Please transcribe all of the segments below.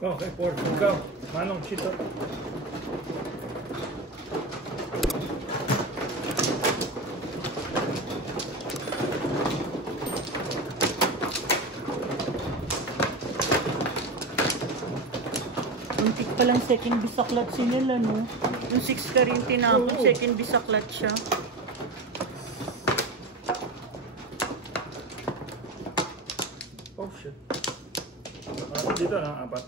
Okay, por ikaw. Manong Chito. Muntik palang second bisaklat si nila, no? Yung 6 ka rin tinapon, second bisaklat siya. Oh, shit. Dito na, 4.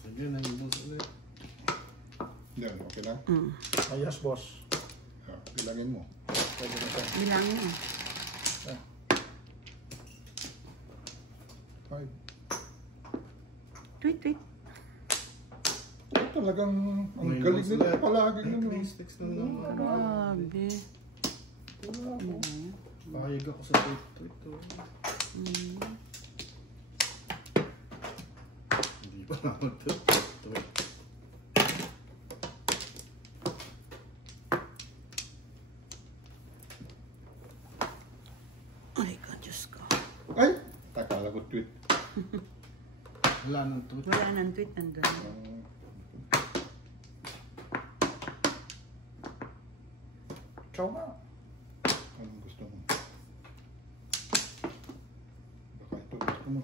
Sige, nangibos ulit. Yan, okay lang? Oh, yes, boss. Bilangin mo. Pwede na siya. Bilangin mo. 5. Tweet. Talagang ang galing nila palagi Ay, naman. sticks na naman. Grabe. Pahayag ako sa tweet to. Hindi pa na mag-tweet. Ay, ka, Diyos ko. Ay! Takala ko tweet. Wala nang tweet. Wala nang tweet, nandun. Chow nga. Anong gusto mo? Baka ito gusto mo.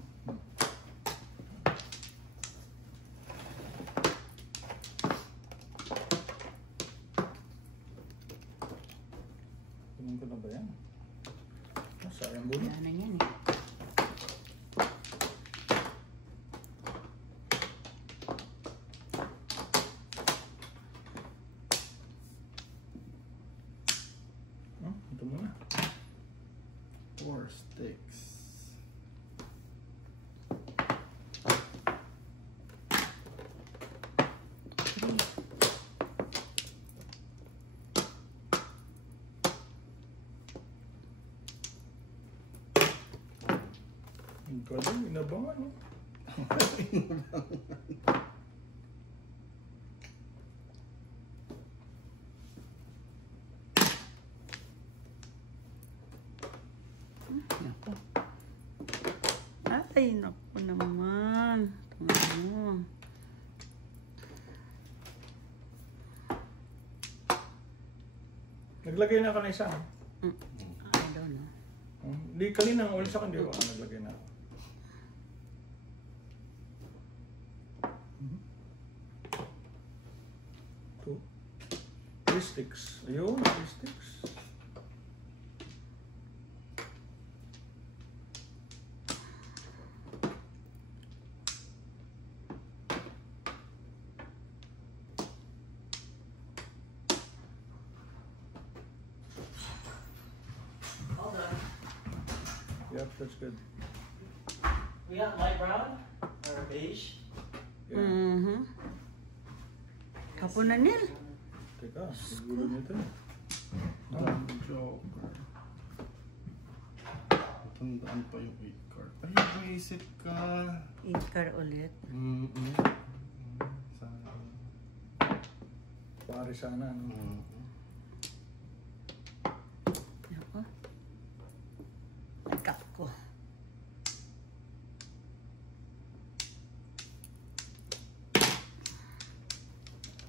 Kunin ko na ba yan? Sayang bulo. Wala na yan eh. Ito muna. 4 sticks. Ang galing, inabangan, no? Naku. Ay, naku naman. Ito. Naglagay na ako na isa. I don't know. Hindi, kanina ang ulit sa akin, di ba? Naglagay na ako. Two. 3 sticks. Ayun, 3 sticks. Yep, that's good. We got light brown or beige. Yeah. Kapon na nil. Teka, siguro nito. Joker. Tandaan pa yung 8 card. Ay, buisit ka. Ikar ulit. Sana. Pare sana, no? Ako. Kap ko.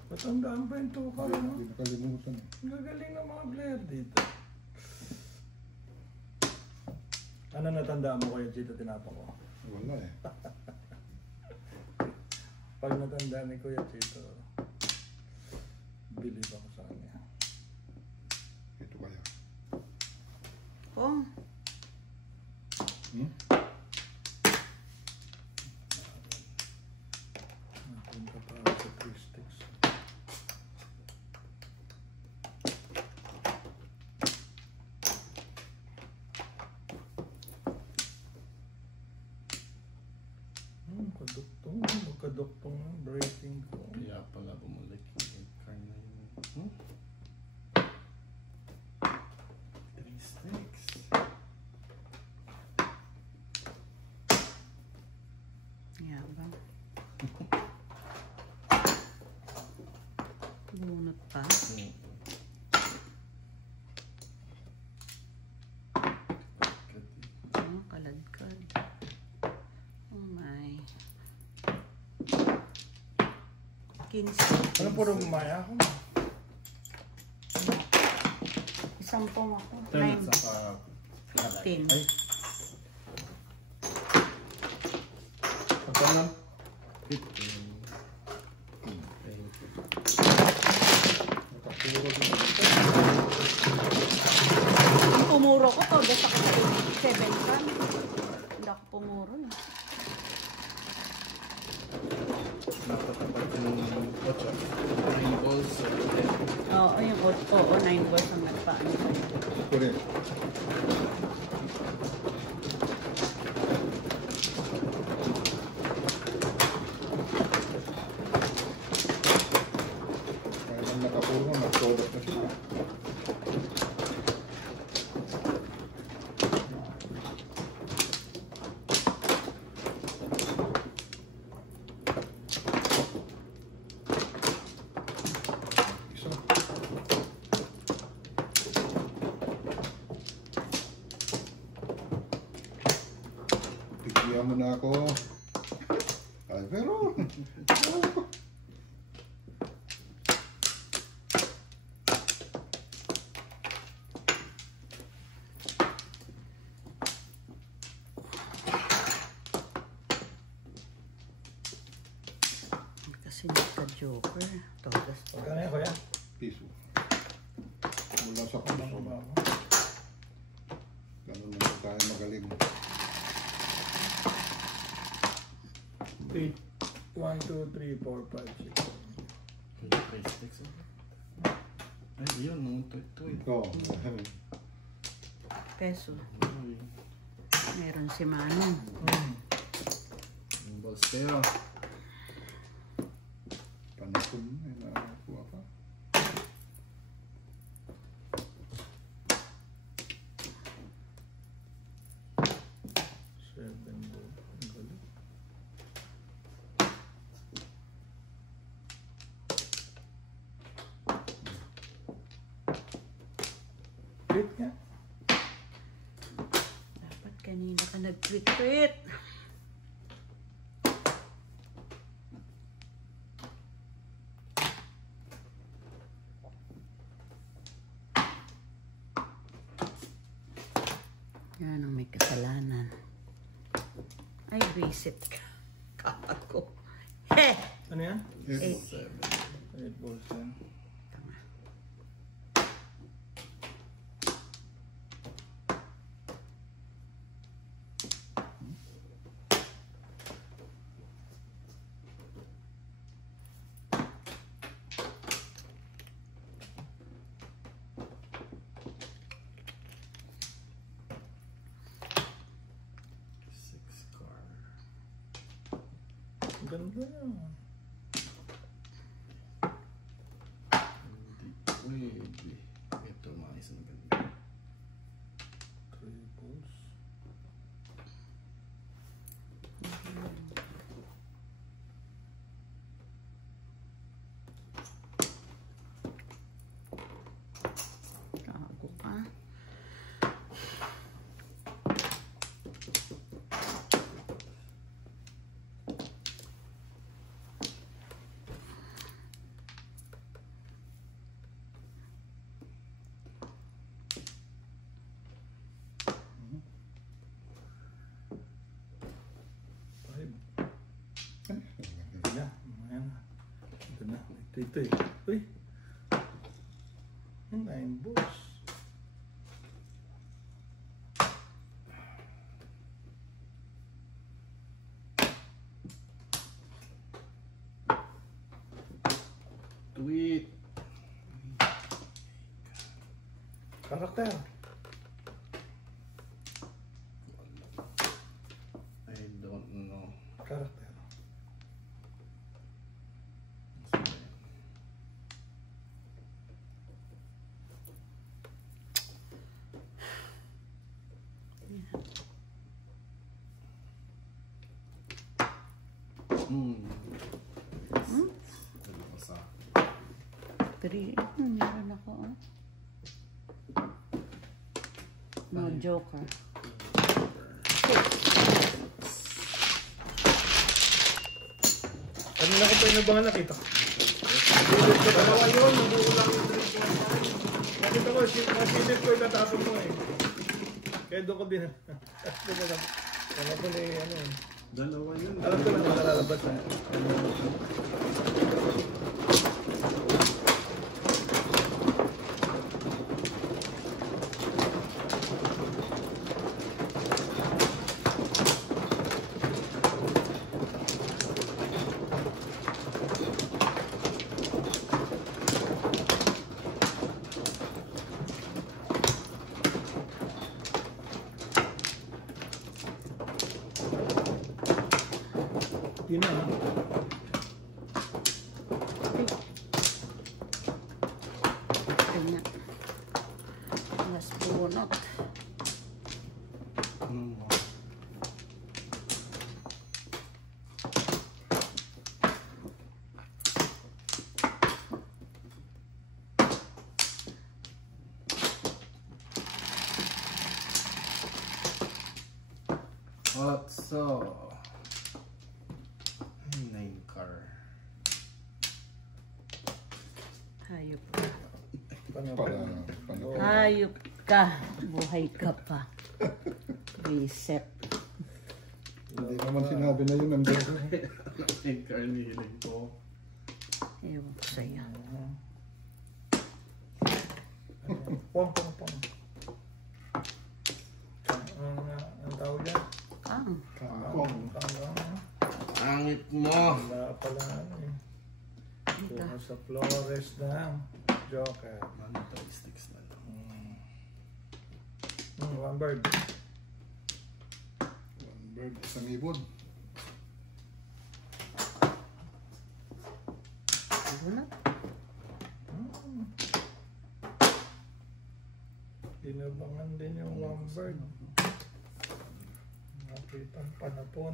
Matandaan pa yung tukal, no? Hindi nakalimutan. Gagaling ng mga player dito. Ano natandaan mo kayo dito tinapa ko? Wala eh. Pag natandaan ni Kuya Chito, believe ako sa kanya. Ito kaya. Kung. Napunta pa ako sa 3 sticks. Magkaduktong ng breaking ko. Kaya pala bumalik yung 8 card na yun. 3 sticks. ka? Oh, kaladkad. Oh my. 15. Ano puro maya ako? Isang pong ako. Turn 9. at saka 15. ay. Pagka na 15. Nakapuro din. Ang pumuro ko to, basta ko 7 ka. Hindi ako pumuro. Napatapat yung 8. 9 balls. Oo, yung 9 balls ang nagpaano sa'yo. Ito rin. Kaya nang nakapuro, nagtulog na sila. Isa. Bigyan mo na ako. Ay, pero... Kasi nagka-joker. Todas pa. Magkano yan, kuya? piso. Mula sa puso na. Ganun naman tayo magaling. 8, 1, 2, 3, 4, 5, 6. Ay, yun, no? Ito. Ikaw, Peso. Meron si Manong. Yung balls kayo. panakon na nakakuha pa. Tweet nga. Dapat kanina ka nag-tweet-tweet. Yan ang may kasalanan. Ay, visit ka. Kapag ko. Heh! Ano yan? 7. 8 balls yan. Tama. Ganda yan. Hindi pwede. Ito, mga isang ganda. 3 balls. Tago ka. Ito na. Ayan na. Ito na. Ito eh. Uy. 9 balls. Tweet. Karakter. I don't know. Karakter. Hmm. Dalawa sa 3. Meron ako, oh. No joker. Kanina ko pa yung nabangan nakita. Dalawa yun, nabuulang yung 3.5. Nakita ko, masilip ko yung natapon mo eh. Kaya doon ko din. Alam ko na ano eh. Dalawa yun. Alam ko na nakalalabas na. Yun na. Kanya. Last bunot. What so? 9 car. Hayop ka. Para Hayop ka. Buhay ka pa. Reset. hindi naman sinabi na yun nandun. 9 car nihilig ko. Ewan ko sa'yo. Pong. Ang tawag yan? Kang. Kakong. Angit mo! Wala pala ano eh. Doon sa Flores na Joker. Manito sticks na lang. One bird. One bird, isang ibon. Bunot. Dinabangan din yung one bird. Nakitang panapon.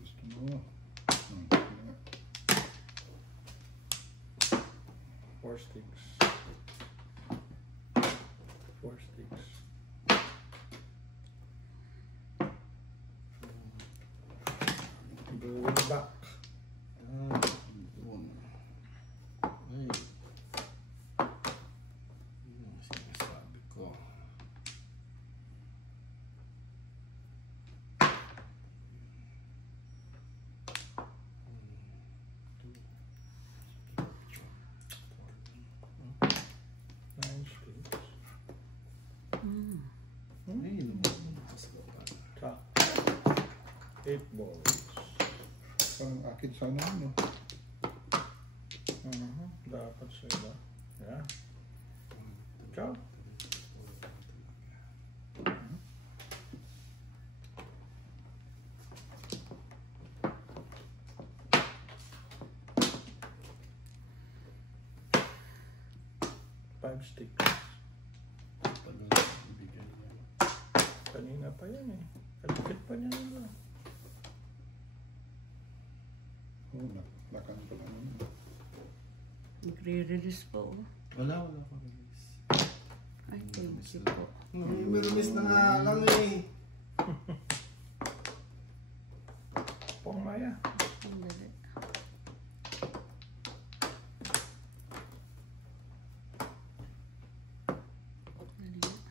Gusto mo. Four sticks. Going back. Yun. Ay. Yun ang sinasabi ko. Nine sticks. Ay, lumakas ka pa. Top. 8 balls. Parang akit sana yun, no? Dapat sila. Yeah. Ciao. Five sticks. Tagal na ibigay niya. Kanina pa yan eh. Kalipit pa niya nila. Oo, lakan pala nun. Nagre-release pa, oh. Wala pa release. Ay, thank you. May release na nga lang eh. Pong Maya. Ang dali. Dali nga.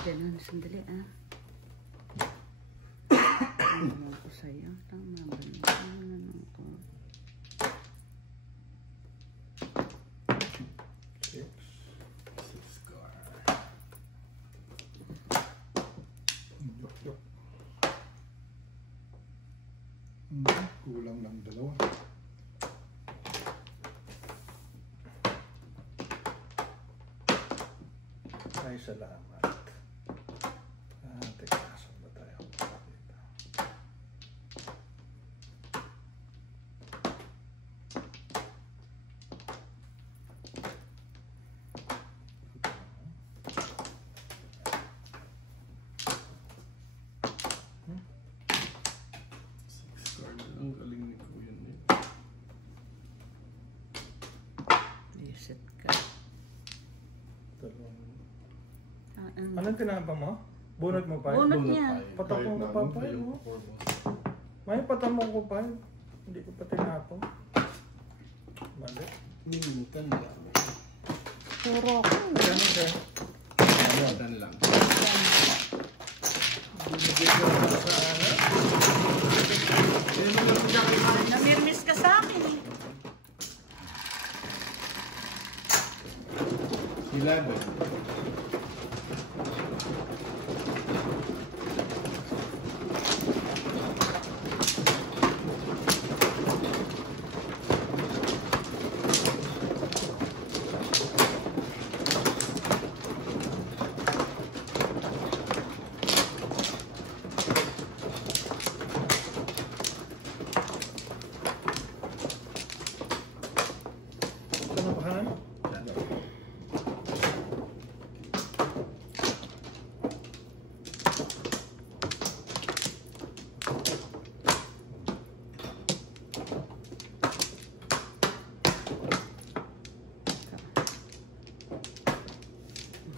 Ganun, sandali ah. Ano ko sa'yo? Tama ba yun? Ano ko? 6. 6 car. Yok. Kulang ng dalawa. Ay, salamat. Teka, saan ba tayo? Dito. Anong tinapa mo? Bunot mo pa? Bunot niya. Patapong ko pa pa. May patamong ko pa. Hindi ko pa tinapong. Mali. Minutan lang. Puro ako. Ganun ka. Minutan lang. Binigay ko lang sa ano. Namirmis ka sa akin eh. Sila ba? Ano pa kanan?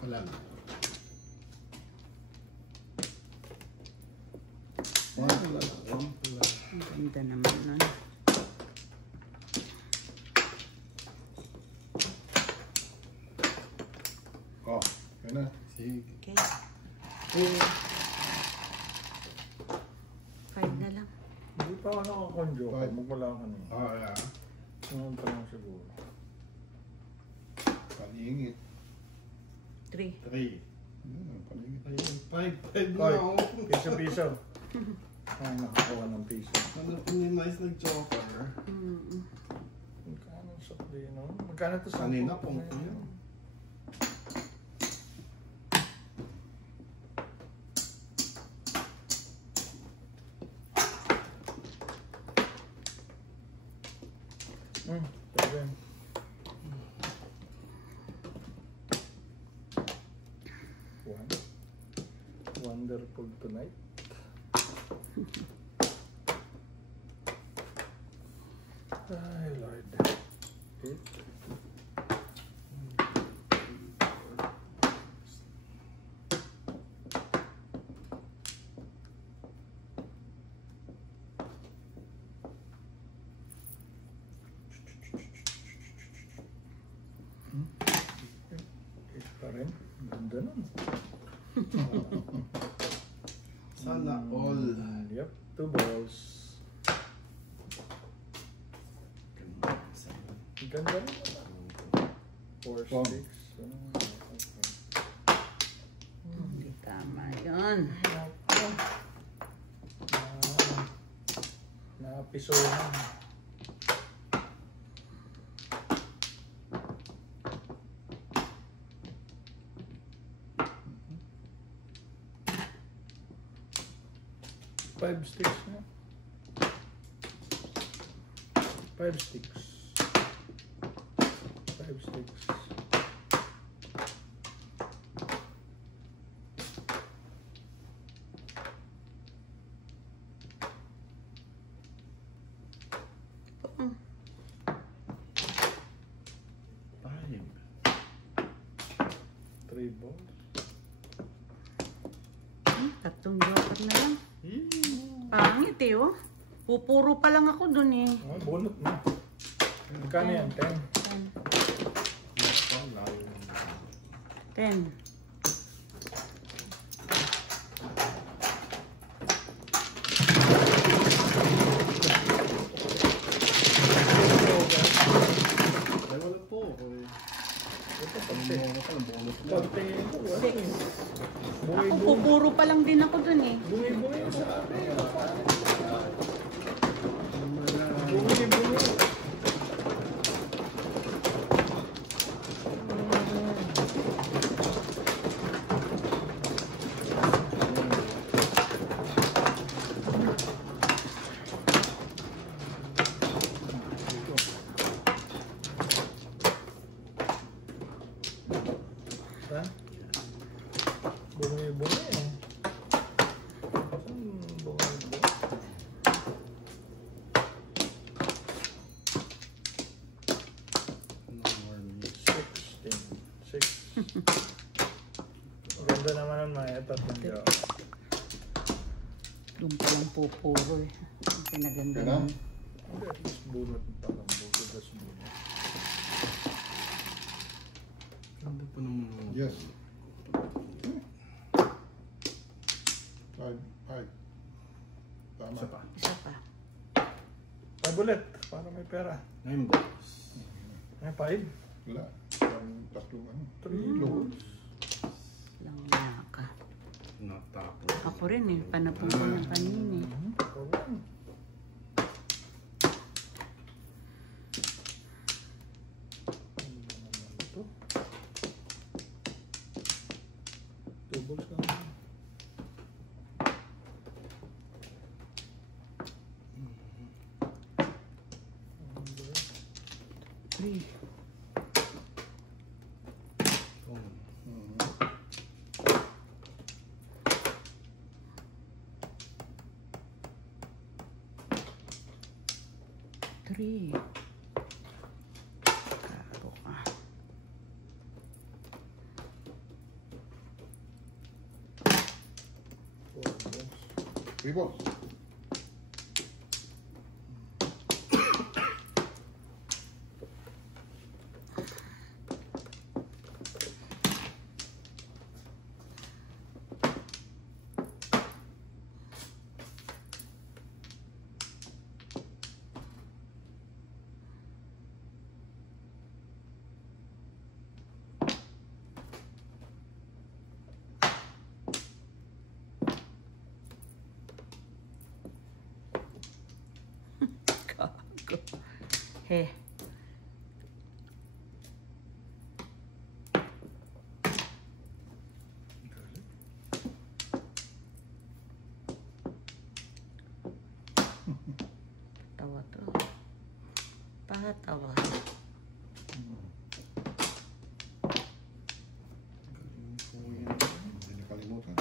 Wala na. Ang ganda naman nun. Oh, yun na. Sige. Okay. 5 na lang. Hindi pa ako nakakonjo. Five. Magmula ka na. Ah, yeah. Ngayon pa lang siguro. Paningit. 3. 3. Paningit. Ayun, 5 na Five. ako. Piso-piso. Ay, nakakuha ng piso. Ano pininize ng joker? Magkano sa pleno? Magkano to sa Kanina pong ko yun. Seven. One. Wonderful tonight. Ay, Lord. Eight. Eight pa rin. Ganda nun. Sana all. Yep, 2 balls. Ganda rin. 4 Wow. sticks. Hindi tama yun. Napisohan. Five sticks na. 5 sticks. 5 sticks. Five. 3 balls. Tatlong joker na lang. Pangit eh oh. Pupuro pa lang ako dun eh. Oh, bunot na. Magkano yan? 10? 10. Ay, wala po. Ito, Bonus na. pagte. Six. Ako Bumi-bumi. pupuro pa lang din ako dun eh. Bumi-bumi sa akin. Bumi-bumi. Saan? Bumi-bumi eh. Saan bumi-bumi? No more meat. 16. 6. Ganda naman ang mga ito. Doon pa lang pupuro eh. Ang pinaganda Kaya na? naman. Hindi, at least bunot pa lang. Bunot. Ganda pa naman. Yes. 5. Tama. Isa pa. Isa pa. Tabulet, para may pera. 9 balls. May 5. Wala. Ang tatlong ano. 3 loads. Lang naka. Natapos. Ako rin eh. Panapong ko ng kanina eh. Correct. Ito. Doubles ka naman. Three. Three. Karo ka. Three balls. Gago. He. Tawa to. Patawa. Galing ko yun. Hindi nakalimutan.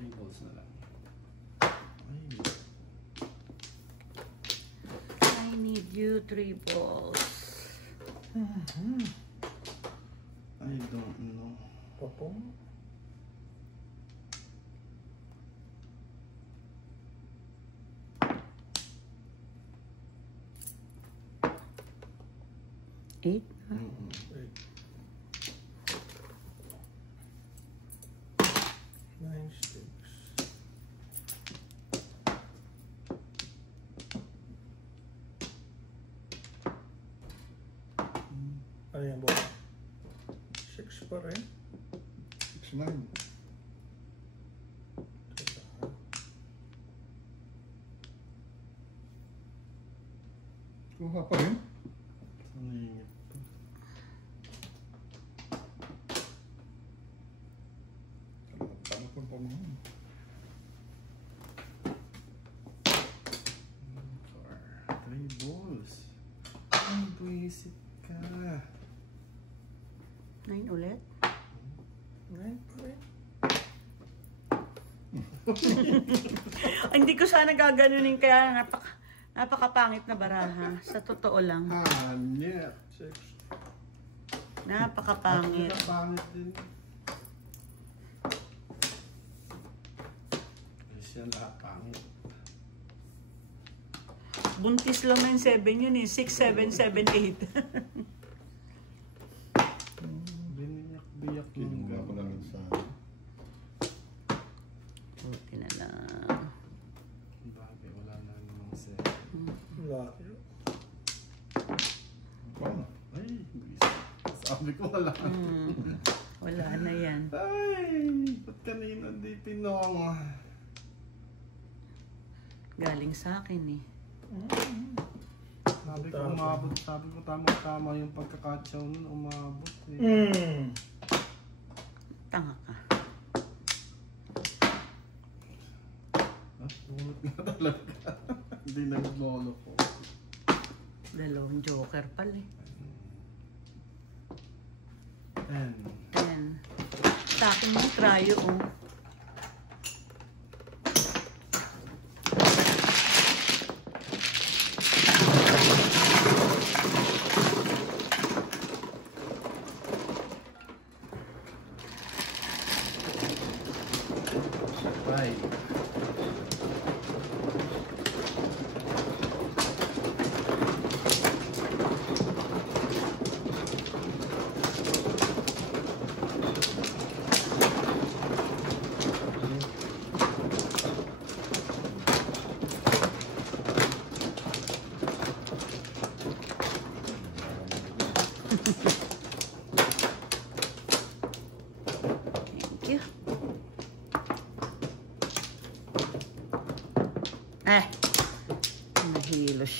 3 balls na lang. Ay. I need you 3 balls. I don't know. Popong. Eight. Wait. 9 sticks. Ano yan, boy? 6 pa rin. 6-9. Teka. Kuha pa rin. Ano yung ito? Tama pa pa mo. 3 balls. Ay, buwisit ka. 9 ulit. 9 pa rin. Ay, hindi ko sana gaganunin kaya napakapangit na baraha. Sa totoo lang. Hanip. 6. Napakapangit. Pangit din. Ay, siya lahat pangit. Buntis lang na yung 7 yun eh. 6, 7, 7, 8. Biniyak-biyak Kinungga ko na rin sa... Buti na lang. Bagay, wala na namang set. Laki. Wow. Ay, buwisit. Sabi ko wala. Wala na yan. Ay, ba't kanina di tinong? Galing sa akin eh. Sabi ko umabot. Sabi ko tama-tama yung pagkakatsaw nun. Umabot eh. Tanga ka. Bunot nga talaga. Hindi naglolo ko. Dalawang joker pala eh. 10. 10. Sa akin yung cryo oh.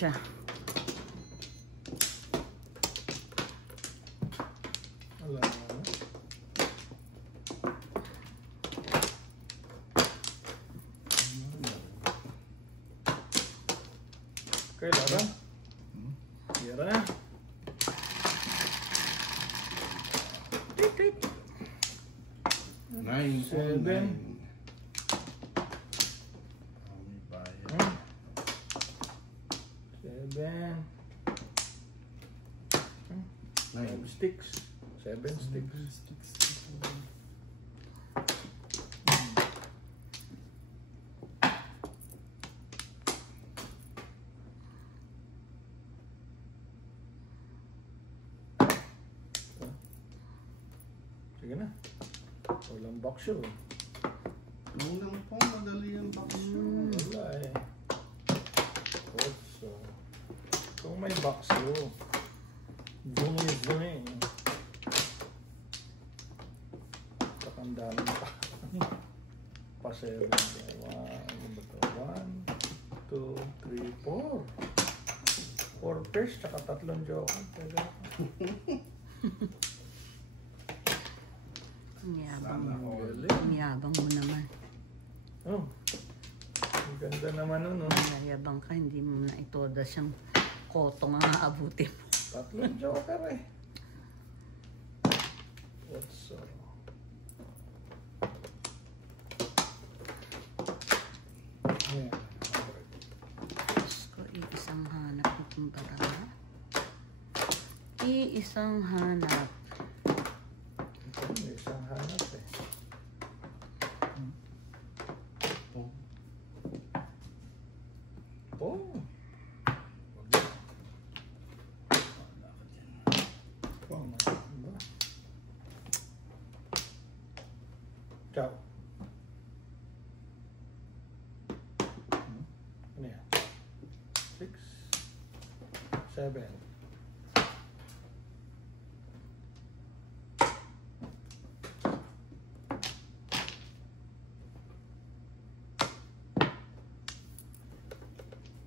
siya. Wala na. Okay, Lara. Tira na. Tweet, tweet. 9, 7. 7. May bayad. 7. 9 5 sticks. 7 sticks. Sige na. Walang box yun. Unang po, madali ang box yun. Wala eh. Also, kung may box yun, bumi. Takandaan mo pa. Pa 7. 1, 2, 3, 4. 4 pairs, tsaka 3 joker. Ang yabang Sana mo. all. Ang yabang mo naman. Oh, ang ganda naman nun. Ang yabang ka, hindi mo na itoda siyang kotong ang aabutin mo. 3 joker eh. What's yeah. Diyos ko, iisang hanap itong baraha. Iisang hanap. Ito, may isang hanap eh. Oh. Oh. Oh, ba? Ciao. Ano yan? 6, 7.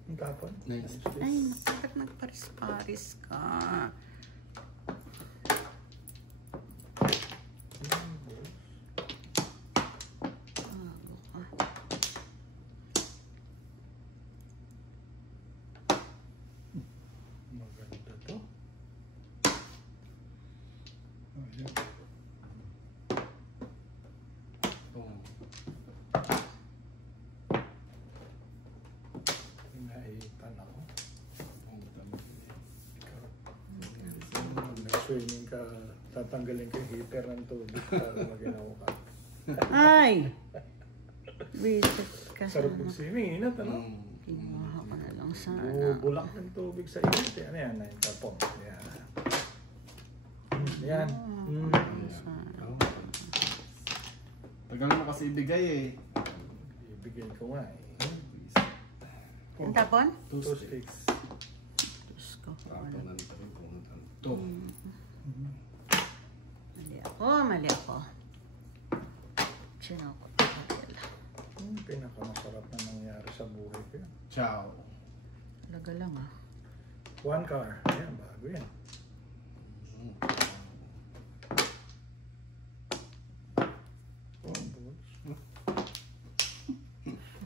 Ang tapon? Nice. Ay, bakit nagparis-paris ka? Bago ka. Maganda to. Oh. Naipan ako. Ang dami. Ikaw. Nag-swimming ka, tatanggalin ka yung heater ng tubig para maginaw ka. Ay! Visit ka Sarap sana. mag-swimming, inat ano? Kinuha ko na lang sana. Bubulak ng tubig sa init. Ano yan? Yung tapong. Yan. Yan. Sana. Oh. Tagal mo kasi ibigay eh. Ibigay ko nga eh. Ang tapon? 2 2 sticks. sticks. Diyos ko. Tapon Wala. na nito rin kung ito. Mali ako. Sino ako? Yung pinakamasarap na nangyari sa buhay ko yan. Ciao. Talaga lang ah. 1 car. Ayan, bago yan. Oh, bullets.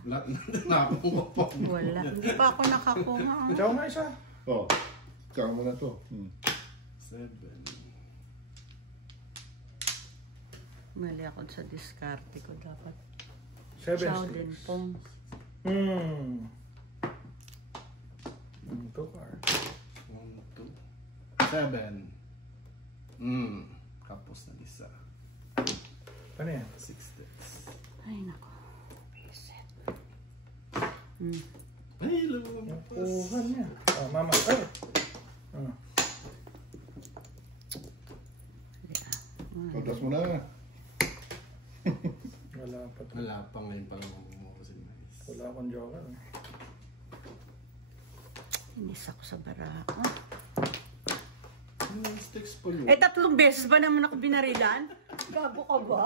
Lahat na tinapon ko po. Wala. Hindi pa ako nakakuha. ah. Ciao nga isa. Oh, tsaka mo na to. 7. Mali ako sa diskarte ko dapat. 7 Ciao din sticks. pong. 2 car. 1, 2, 7. Kapos na isa. Ano yan? 6 sticks. Ay nako. Reset. Ay, lumabas. Nakuha niya. Ah, mama. Ay! Ah. Patas mo na. Wala pa to. Wala pa ngayon pa lang mo kasi nice. Wala akong joker. Inis ako sa baraha ko. Ilang sticks pa yun? Eh, 3 beses ba naman ako binarilan? Gago ka ba?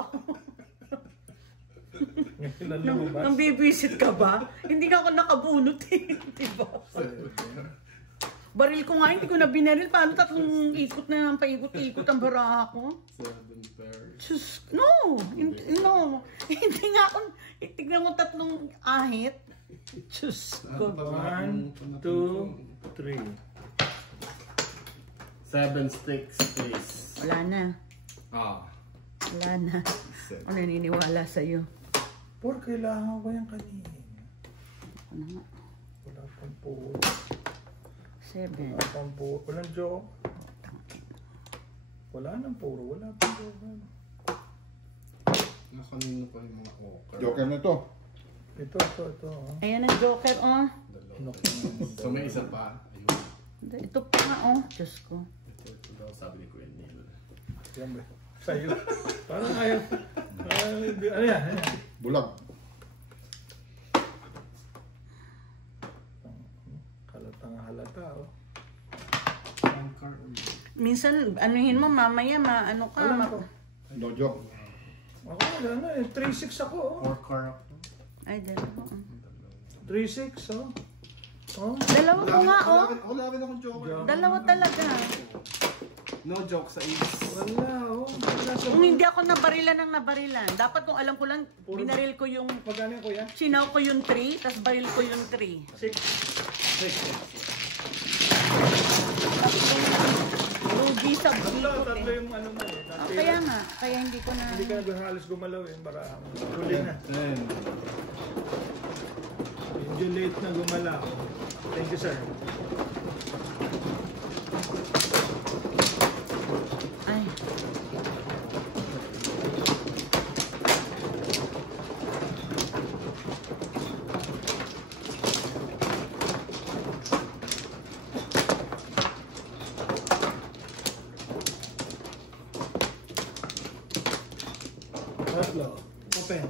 Ilan Nung lumabas? bibisit ka ba? Hindi ka ako nakabunot eh. Diba? Baril ko nga, hindi ko na binaril. Paano tatlong ikot na paikot-ikot ang baraha ko? 7 pairs. Diyos, no. No. Hindi nga ako, tignan mo tatlong ahit. Diyos ko. 1, 2, 3. 7 sticks, please. Wala na. Ah. Wala na. Ako naniniwala sa'yo. Por, kailangan ko yan kanina. Ano nga? Wala pang po. 7. Wala pang po. Walang joke. Wala nang puro. Wala pang joke. Nakanino pa yung mga okra. Joker na to. Ito. Oh. Ayan ang joker, oh. So may isa pa. Ayun. Ito pa nga, oh. Diyos ko. Ito daw sabi ni Kuya Neil. Yan ba? Sa'yo. Parang ayaw. Ano yan? Bulag. Halatang halata, oh. One card. Minsan, anuhin mo, mamaya, ano ka. Alam ko. No joke. Ako, wala na eh. 3-6 ako, oh. 4 card ako. Ay, dalawa. 3-6, oh. Oh. Dalawa ko nga, oh. Wala rin akong joker. Dalawa talaga. No joke sa ace. Wala, oh. Wala sa... Kung hindi ako nabarilan ng nabarilan, dapat kung alam ko lang, binaril ko yung, Magkano yung kuya? sinaw ko yung 3, tapos baril ko yung 3. 6. Rugi sa Tatlo bukot eh. yung ano mo eh. Oh, kaya nga, kaya hindi ko na... Hindi ka na halos gumalaw eh. Para huli na. 10. Medyo late na gumalaw. Thank you, sir. Ay. Tatlo. Open.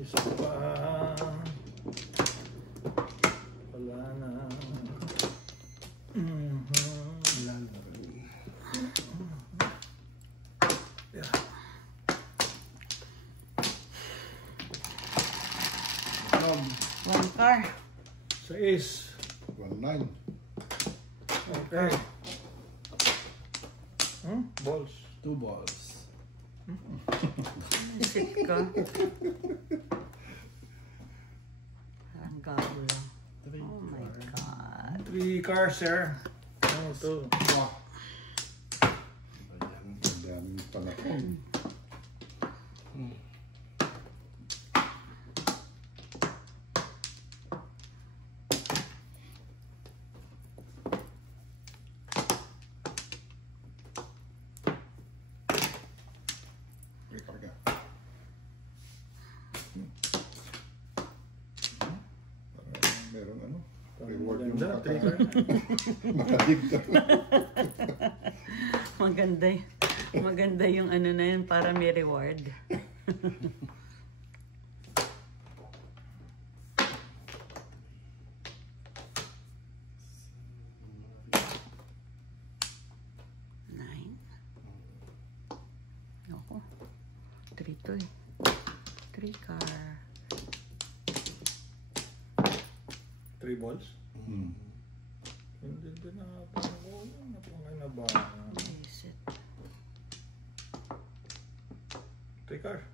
Isa pa. Wala na. Wala na rin. Yeah. One car. Sa ace. 1-9. Okay. Balls. 2 balls. Isip ka. Ang gabo lang. 3 Oh my God. 3 cars, sir. Oh, 2. Ayan. Ang dami pala ko. May karga. Parang meron ano? Reward yung Ganda, 3 makaka- cars. makaligtas. Maganda maganda yung ano na yun para may reward. Nine. Ako. 3 to eh. 3 car. 3 balls. Hmm. Hindi din na ako. Napangay na ba? Is it? 3 cars.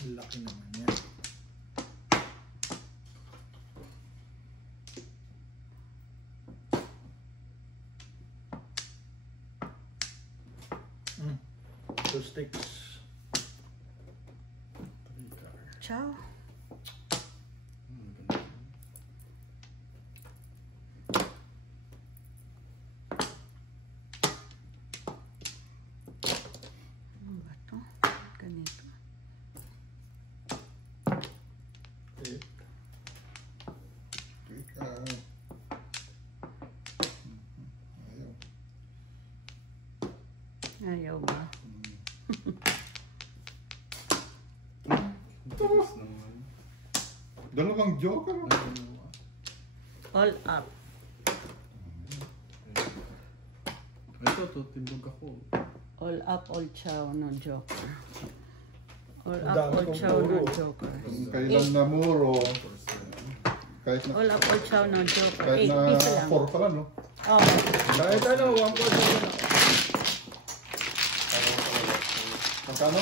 Ang laki naman yan. Two sticks. 3 card. Ciao. Ano ba to? Ganito. Eight. Teka. Ayaw. Ayaw ba? Bilis naman. Dalawang joker. All up. Ito, tindog ako. All up, all chow, no joker. All Ang up, dami all kong chow, no puro. joker. Kung kailan na muro, kahit na, All up, all chow, no joker. kahit 8 na piso lang. 4 pala, no? Oh, Kahit ano, 1 po na. Magkano?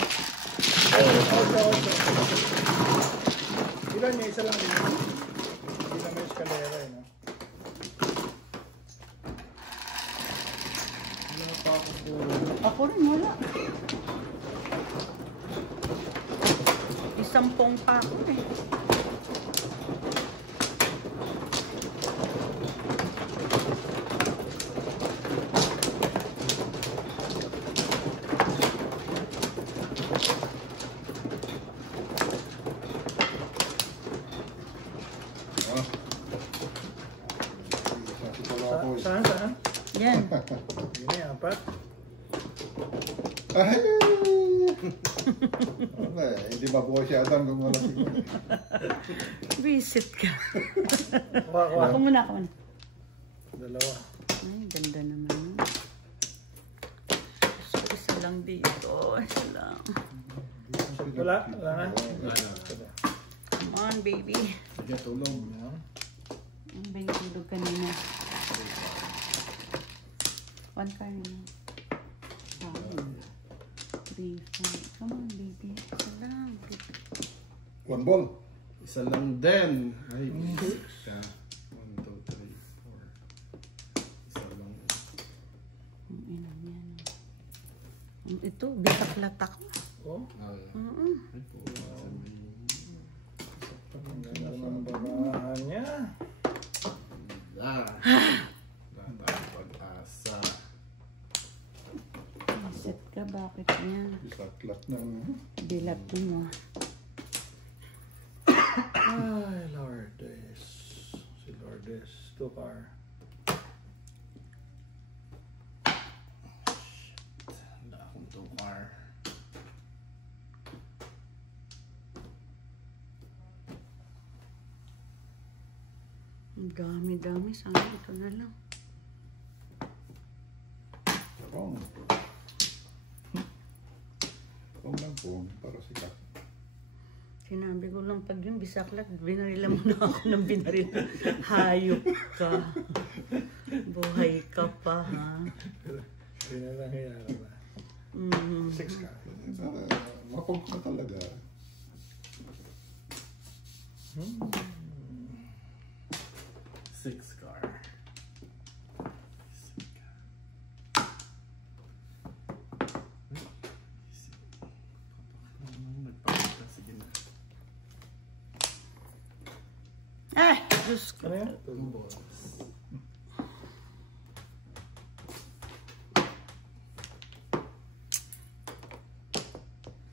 Ilan niya? Isa lang din. Hindi na may eskalera eh, no? Wala pa ako puro. ako rin wala. Isang pong pa ako eh. Ah. Sabi pala ako eh. Saan? Yan. Yun na, 4. Ay! Ano eh, hindi mabuhay si Adan kung wala siguro. Visit ka. Kuha. Ako muna, ako muna. Dalawa. Ay, ganda naman. So, isa lang dito. Isa lang. Wala? Wala na? Come on, baby. Sige, tulog. Ano ba yung tulog kanina? 1 kanina. 3, 4. Come on, baby. Isa lang. One ball. Isa lang din. Ay, isa. 1, 2, 3, 4. Isa lang. Ang ina niya, no? Ito, bitak-latak ako. Oh, Ay po, sabihin. ang ganda ng babahan niya. Ah. Wala tayong pag-asa. Visit ka, bakit niya? Isaklat ng... Bilat mo. Ay, Lourdes. Si Lourdes. 2 car. Wala akong tukar. Ang dami-dami. Sana ito na lang. Pong. Pong lang pong, para sikat. Sinabi ko lang pag yun, bisaklat, binarila mo na ako ng binarila. Hayop ka. Buhay ka pa, ha? Hindi na lang hiyara ba? 6 car. Mapong ka talaga. Six car. Nagpapita, sige na. Ay, Diyos ko. Ano yan? Ang balls.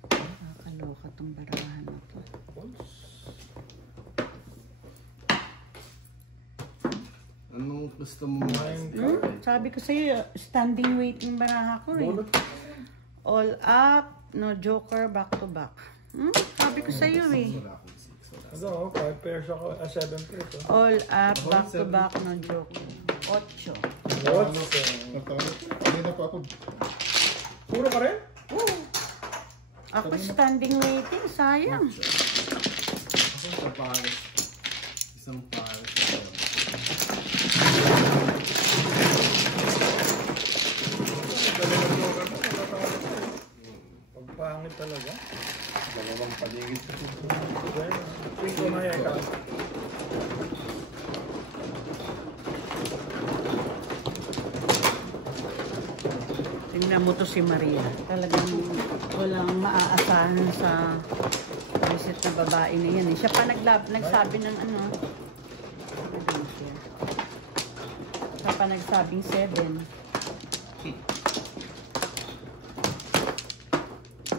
Nakakaloka tong barahan na to. Anong gusto mo mas? Sabi ko sa'yo, standing waiting baraha ko eh. Bulot. All up, no joker, back to back. Sabi ko sa'yo eh. Wala akong six. Wala. Ano, 5 pairs ako, 7 pairs. Oh. All up, back to back, no joker. 8. What? Kanina pa ako. Puro ka rin? Ako standing waiting, sayang. Ako sa pares. Isang pares. Pagpangit talaga. Dalawang paligid. 5 na yan ka. Tingnan mo to si Maria. Talagang walang maaasahan sa visit na babae na yan. Siya pa nagsabi ng ano. Siya pa nagsabing 7.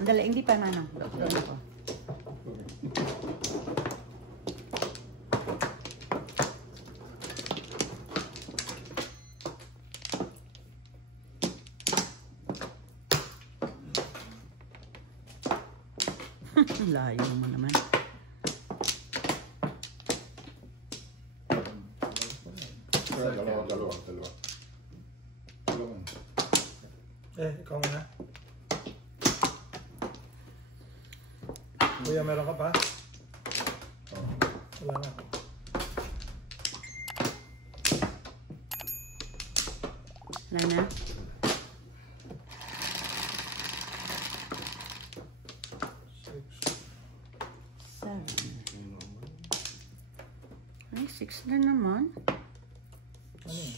Dala, hindi pa nanang. Doon ako. Layo mo naman. second. Dalawa. Ikaw muna. Kuya, meron ka pa? Wala na. Wala na? Ay, 6 na naman. Ano yun?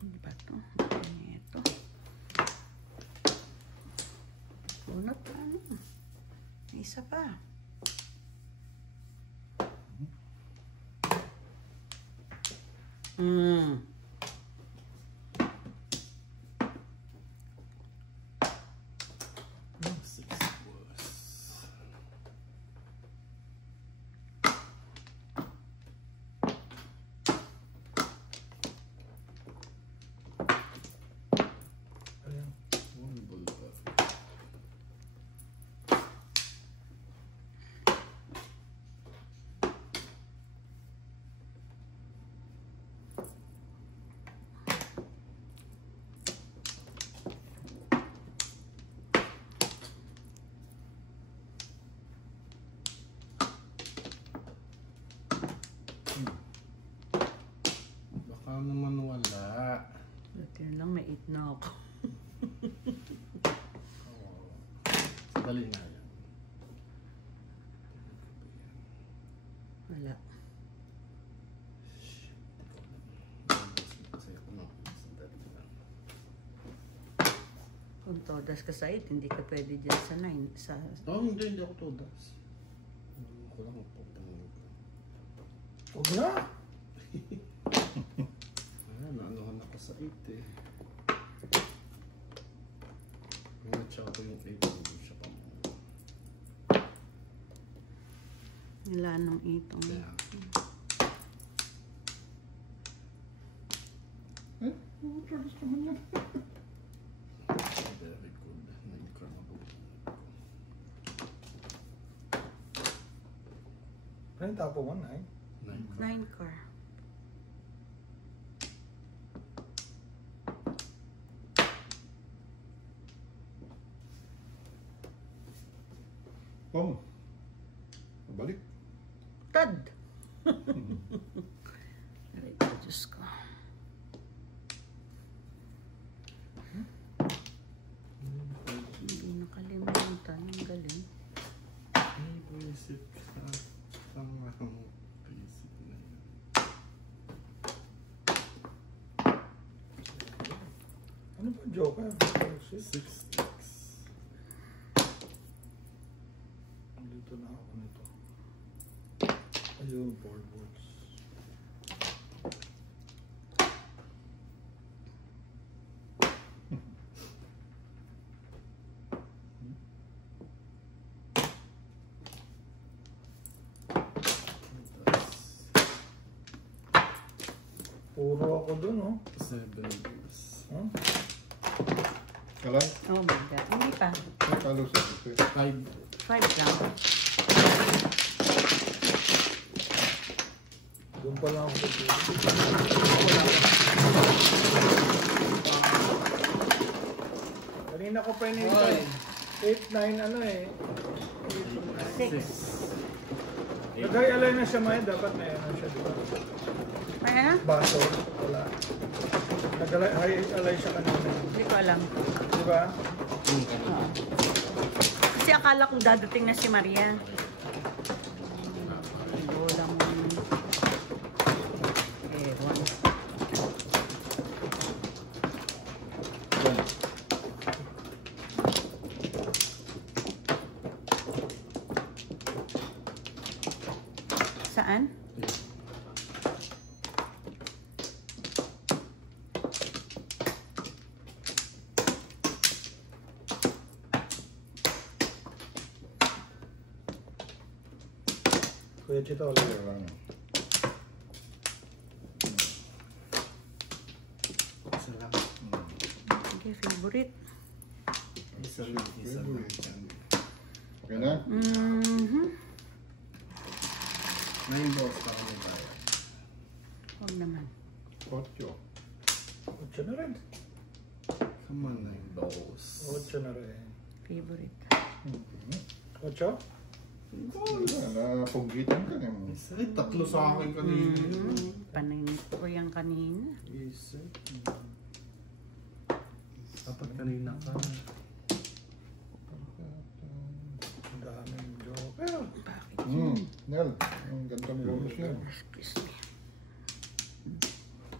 Hindi ba ito? Ito. Unat pa ano? May isa pa. Baka naman wala. Buti na lang, may 8 na ako. Dali nga yan. Wala. Kung todas ka sa 8, hindi ka pwede dyan sa 9. Sa... Oh, hindi ako todas. Ko lang po. Huwag na! Naanuhan ako sa 8 eh. Nangatsa ko yung 8. Hindi siya pa mo. Wala nang 8. Kaya. Charles naman yan. Very good. Nag-crumble. Ano yung tapo mo, Nay? 9 car. Pom. Balik. Tad! Aray ko, Diyos ko. Hindi nakalimutan. Ang galing. Basic. Tama mo. Basic na yun. Ano ba, Joker? 6 sticks. Dito na ako nito. Ayun, board works. Puro ako dun, oh. 7 years. Huh? Kalan? Oh my God. Hindi pa. Kalo sa ito. 5. 5 lang. Doon pa lang ako dito. Kanina ko pa yun ito. 8, 9, ano eh. 6. Nagay-alay na siya, Maya. Dapat na yan siya, di ba? May ano? Baso. Wala. Nag-alay siya kanina. Hindi ko alam. Di ba? Oo. Kasi akala kong dadating na si Maria. Wala mo. Ewan. Saan? Kuya Chito, wala. Isa lang. Sige, favorite. Isa lang, isa lang. Okay na? 9 balls pa kami tayo. Huwag naman. 8. 8 na rin. Come on, 9 balls. 8 na rin. Favorite. 8? Napunggitan ka niya. Ay, 3 sa akin kanina. Paningit ko yung kanina. Isa. Dapat kanina ka. Ang daming joker. Nel, ang gantong bonus yan. Excuse me.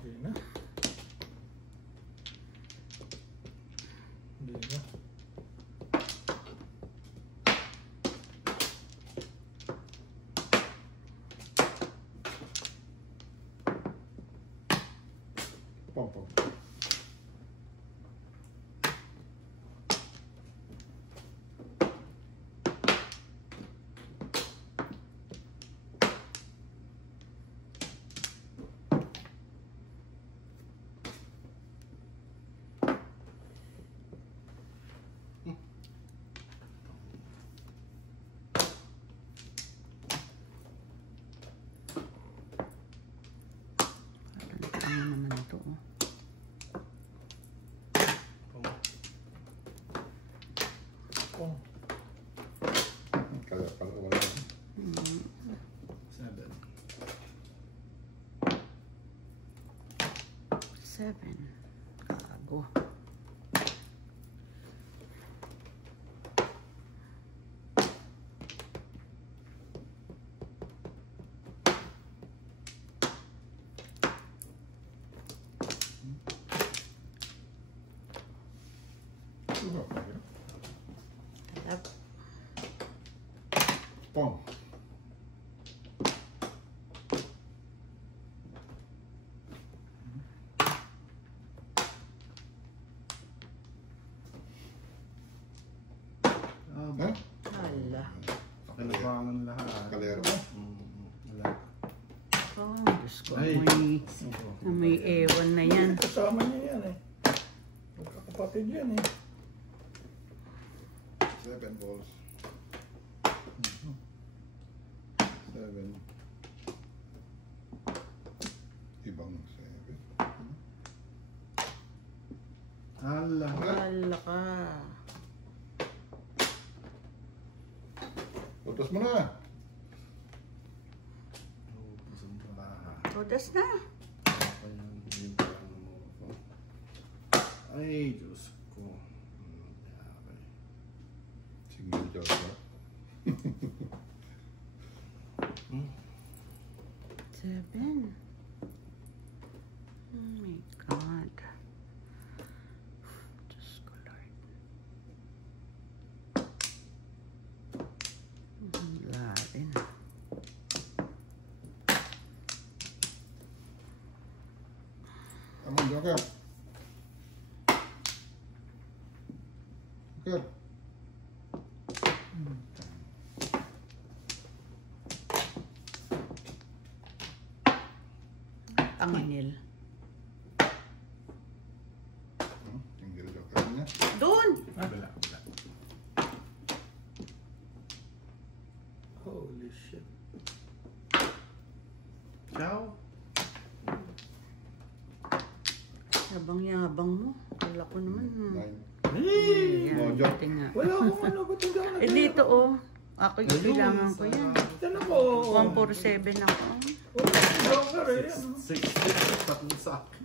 Hindi na. Hindi na. Pom. Ano naman ito? Oh. Kaya pala wala. 7. Kago. Talab. Pom. Ha? Hala. Kalabangan lahat. Kalero ba? Wala. Oh, Diyos ko. Ay. May ewan na yan. Kasama niya yan eh. Magkakapatid yan eh. 7 balls. 7. Ibang 7. Hala. Hala ka. Utos mo na. Todas na. Ay, Diyos ko. Single joker. 7. Oh my God. Diyos ko, Lord. Wala rin. Come on, joker. Joker. Anginil. Single joker niya. Doon! Wala. Holy shit. Ciao. Yabang-yabang mo. Kala ko naman. 9. Yan, Mojo. buti nga. Wala akong ano, ba't hindi ako Eh dito oh. Ako yung bilangan ko yan. Yan ako. 147 ako. Wala akong joker eh. Yan. 6 tatlo sa akin.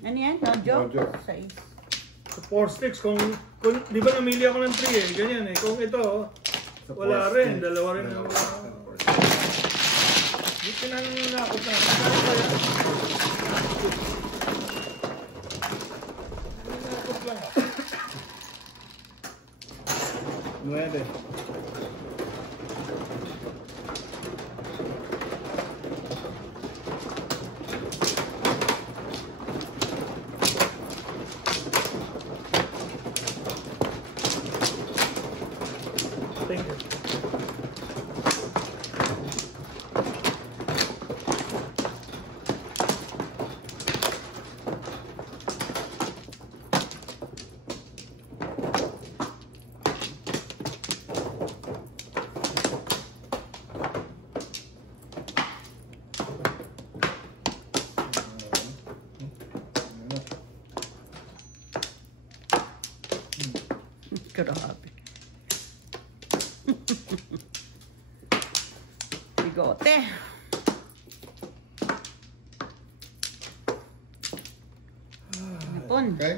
Ano yan? Mojo? Mojo. 6. Sa 4 sticks, kung di ba namili ako ng 3 eh, ganyan eh. Kung ito, Sa wala four rin, sticks. dalawa rin. Dalawa. Di pinanakot na. Nanakot lang ako. 9. Thank you. Grabe. Bigote. Napon. Okay?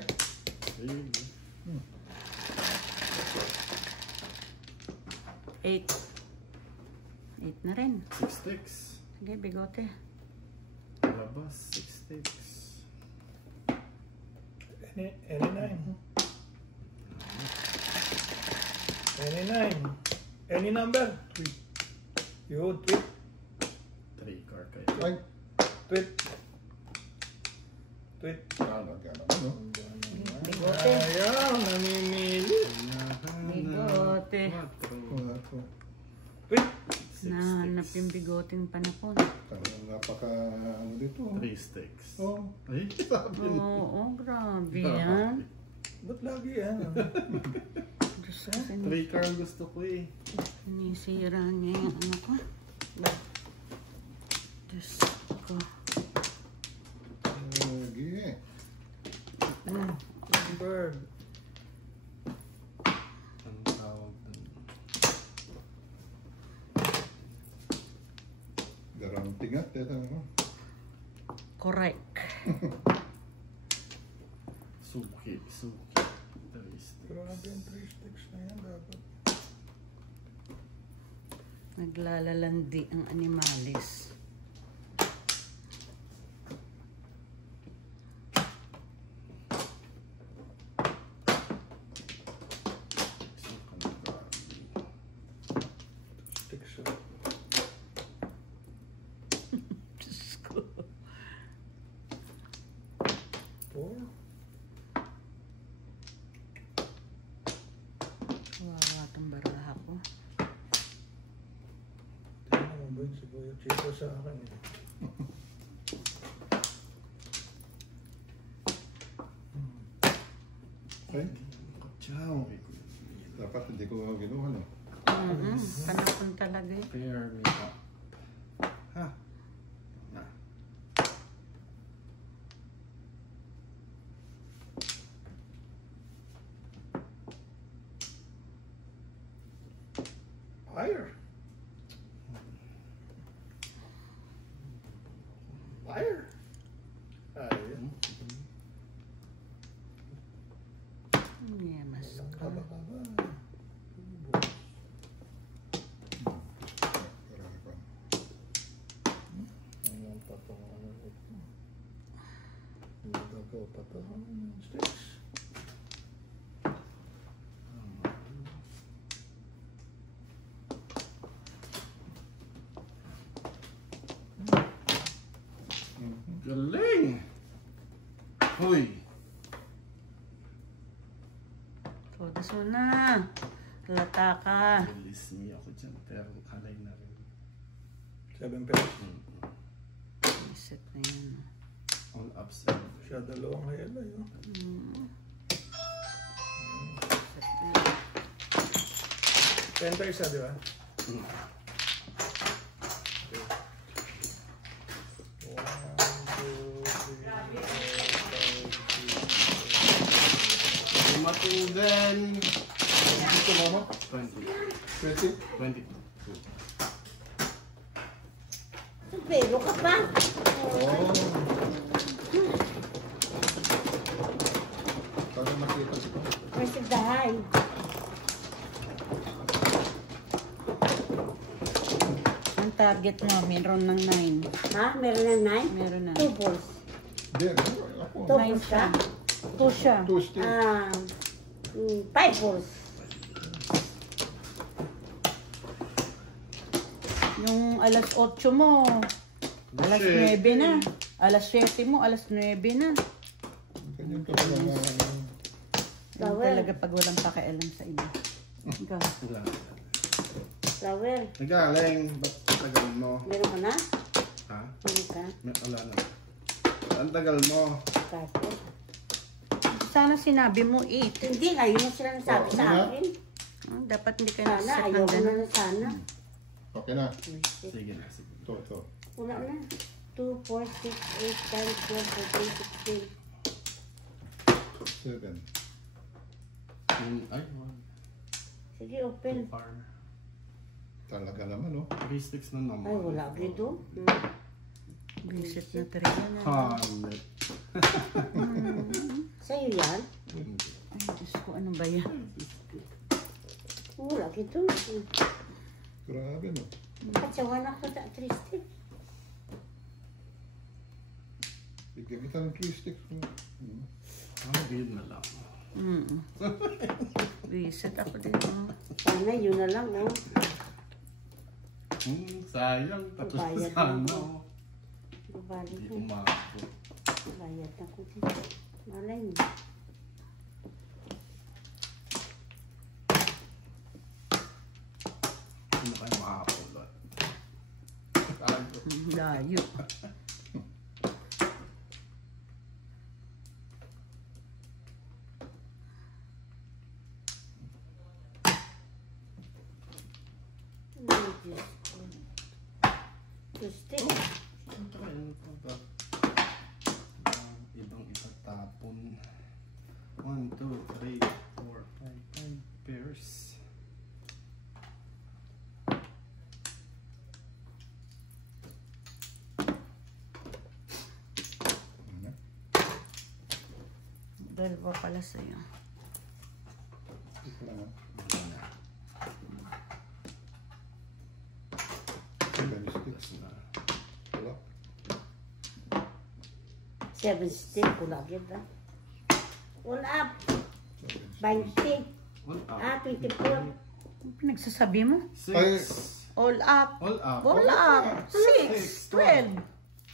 Ayun. 8. 8 na rin. 6 sticks. Sige, bigote. Labas, 6 sticks. Any nine. Any nine. Any number. You tweet. 3 card kayo. Ay, Tweet. Tweet. ano? Bigote. Ayaw, namimili. Bigote. 4. Tweet. Nahanap yung bigoteng panapon. Talagang napaka, ano dito. 3 sticks. Oh, Ay, sabi mo. Oo, grabe yan. Ba't lagi yan? Diyos ko, 3 card gusto ko eh. sinisira niya yung ano ko. Diyos ko. okay. Bird. Ang tawag dun. Darang tingat, ano? Correct. Suki. 3 sticks. Grabe yung 3 sticks na yan dapat. Naglalalandi ang animalis. Sticks. Diyos ko. 4. Kawawa itong baraha ko. Tingnan mo ba yun si Kuya Chico sa akin eh. Okay. Ciao. Dapat hindi ko ginawa, no? Panapon talaga eh. Pair me up. Ha? Na. Fire. Fire. Ayun. Yeah, mas ka. Kaba-kaba. Marami pa. Ayan pa ito. Ano ito? Nagagaw pa ito. Sticks. Galing! Hoy! Todas mo na. Lata ka. Release niya ako dyan. Pero alay na rin. 7 pairs. Reset na yun. All upside. Siya dalawang helay. Oh. Reset na yun. 10 pairs di ba? Matugan! Dito mo mo? 20. 20? 22. Pero ka pa. Oh. Para makita dito. Where's the high? Ang target mo, meron ng 9. Ha? Meron na 9? Meron na. 2 balls. Hindi, ako. 2 balls ka? 2 siya. 2 still. 5 balls. Yung alas 8 mo, alas 9 na. Alas 7 mo, alas 9 na. Ganyan ka pala na. Yan Bawal. talaga pag walang pakialam sa iba. Ikaw. Wala. Flower. Nagaling. Ba't tagal mo? Meron ka na? Ha? Ano ka? Wala na. Ang tagal mo. Kaso. Sana sinabi mo 8. Hindi nga, yun ang sila nasabi sa Ano? akin. Dapat hindi ka Sana, nasa ayaw ko na hanggang. na sana. Okay na. Sige na. Sige. Ito. Wala na. 2, 4, 6, 8, 10, 12, 13, 7. 14. Ay, Sige, open. Par. Talaga naman, oh. 3 sticks na naman. Ay, wala dito. Visit na talaga na. Hamlet. Sa'yo yan? Ay, Diyos ko, ano ba yan? Wala dito. Grabe, no? Katsawan ako sa tristic. Bigyan kita ng 3 sticks. Yun na lang. Visit ako dito. Sana yun na lang, oh. Sayang. Tapos na Bayad sana. na oh. Babalik Hindi ko. umabot. Bayad na ko dito. Malay mo. Ano kayo makakakulot? Tago. Layo. Ay, Diyos ko. Tristic. Ito kayo ito ba? Ibang itatapon. 1, 2, 3, 4, 5 pairs. Dalawa pala sa'yo. Ito lang, oh. Wala. 7 sticks. Na. Wala. 7 stick. Wala kita. All up. 20. All up. Ah, 24. Ano pinagsasabi mo? 6. All up. All up. All up. 6. 12.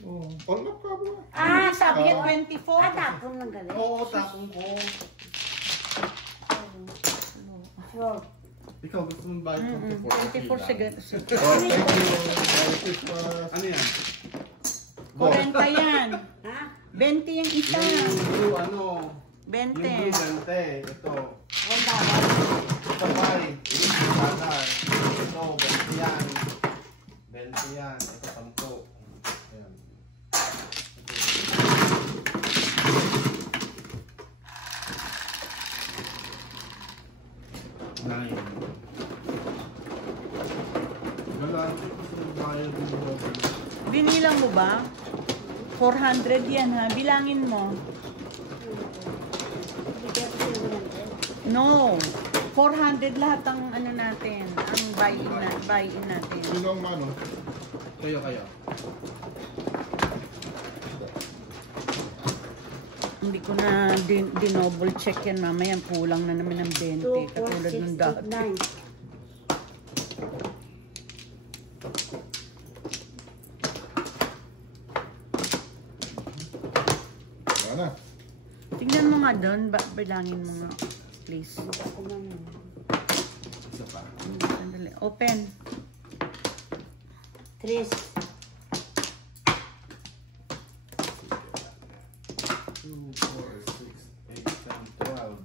Oh, all up ka ba? Ah, Sabi niya Ah, 24. tapon lang galing. Oo, tapong ko. 12. Ikaw gusto mong bayad 24 24. sige. Oh, thank you. Merry Christmas. Ano yan? 40 yan. Ha? 20 yung isa. Yung blue ano? 20. Yung blue gante. Ito. Honda. Ito pay. Ito standard. Ito, 20 yan. 20 yan. Ito 10. Ayan. Nine. Galante gusto mong bayad yung Robert. Binilang mo ba? 400 yan ha. Bilangin mo. Bigyan ko sa'yo ng 10. No. 400 lahat ang ano natin. Ang buy-in natin. Sino ang mano? Kayo. Hindi ko na dinoble check yan mamaya. Kulang na naman ng 2, 20. 4, Katulad 6, ng 8, dati. 9. Wala na. Tingnan mo nga doon. Bilangin mo nga. Please. Ako man yun. Isa pa. Sandali. Open. 3. 2, 4, 6, 8, 10, 12.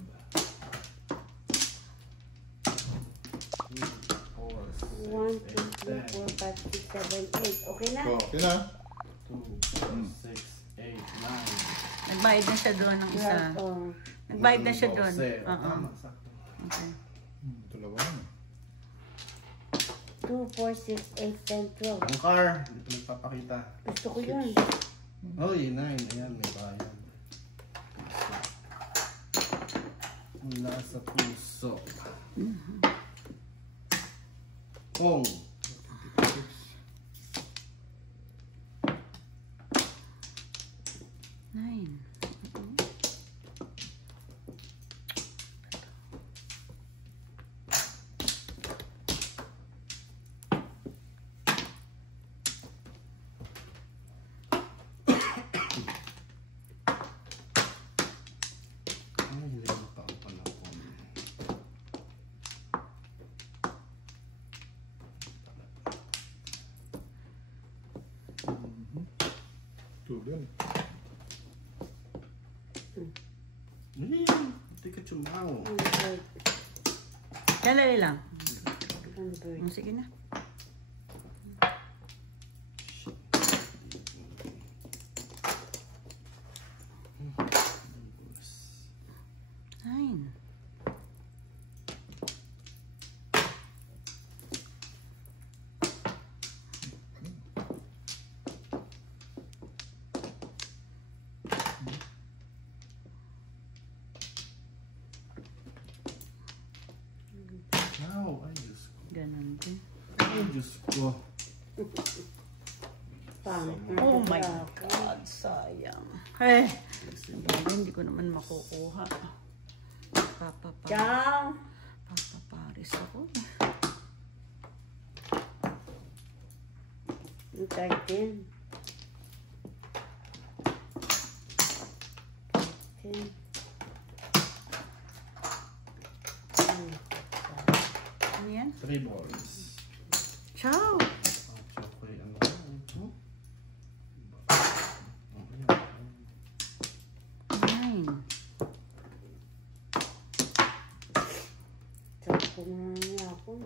2, 4, 1, 6, 2, 3, 8, 10. 4, 5, 6, 7, 8. Okay na? Oh, okay na. 2, 4, 6, 8, 9. Nagbayad na siya doon ng isa. Oh. Nagbayad na siya doon. 12. Oo. Tama, sakto. Okay. Ito lang na. 2, 4, 6, 8, 10, 12. Ang car, dito nagpapakita. Gusto ko yun. Oy, 9. Ayan, may bayad. Mula sa puso. Kong. 9. Ay, hindi ko makaopan ako. Two dun. Hindi ka chumaw. Bird. Dali lang. Bird. Sige na. Nine. Oh. Pangit na Oh ito my sa akin. God, sayang. Eh, hindi ko naman makukuha. Ciao! Papaparis ako. Yung 13. 13. Ano yan? 3 balls. Ciao! Chocolate, ano? Nine. Sakto na niya ako.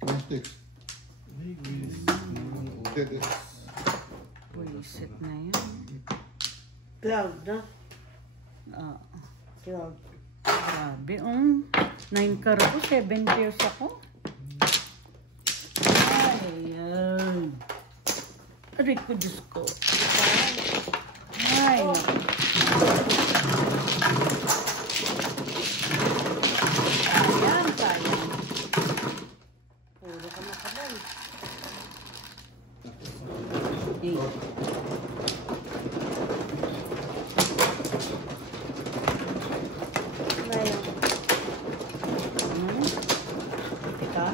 26. Dead is. Reset na yan. 12 na. Ah, 12. grabe. 9 karbo, 7 pairs ako. Ayan. Aray ko, Diyos ko. Ay. Ayan, sayang. Puro ka makabal. 8. Ngayon. Teka.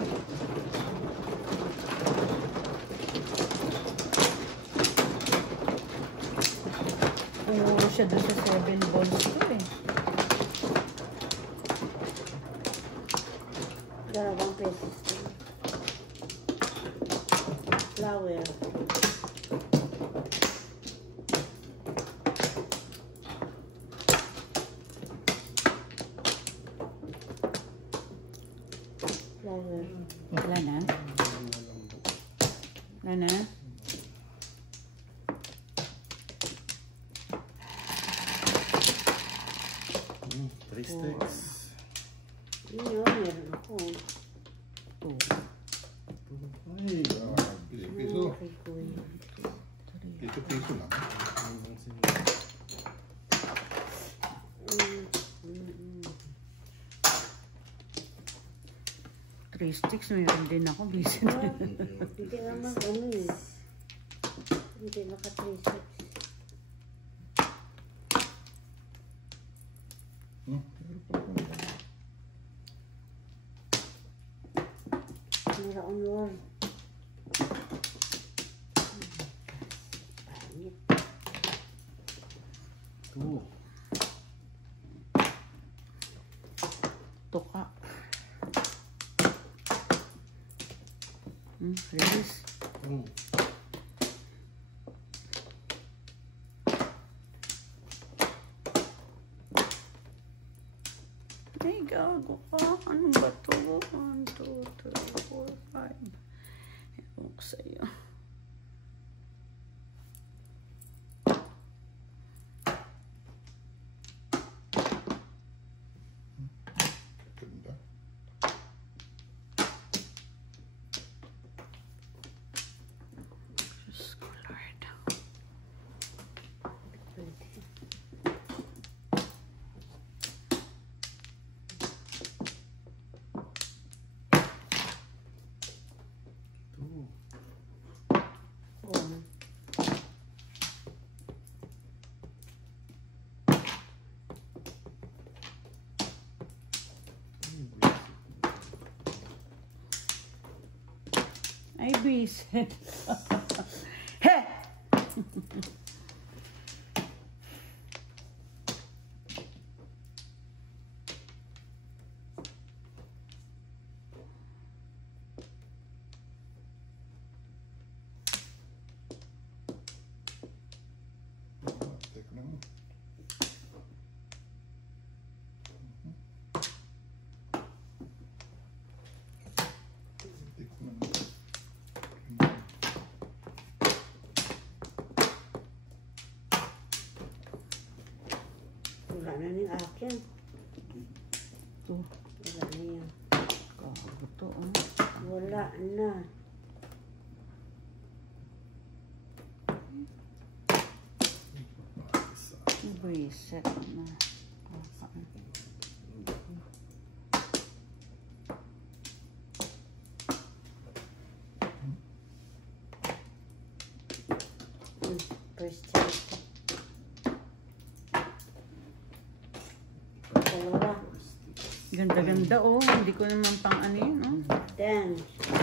Puro siya doon sa 7 balls ko eh. Dalawang pesos. Flower. Flower. Wala na? Wala na? Three sticks. Yun yun, meron ako. 2, Ay, Piso. Okay, kuya. Piso lang. Three sticks, mayroon din ako. Busy na. Hindi naman ano eh. Hindi naka-36. Meron Lord. Pangit. 2. Tuka. Release. Ay, gago ka. Anong ba ito? 1, 2, 3, 4, 5. Ewan ko sa'yo. Ganda. Diyos ko, Lord. One. Ay, bisit. He! Teka lang. Tikman. Wala na yung akin. Ito. Wala na yan. Gago to, oh. Wala na. Bisit na. Christian. Dalawa. Ganda-ganda oh. Hindi ko naman pang ano yun. Oh. Then, isa.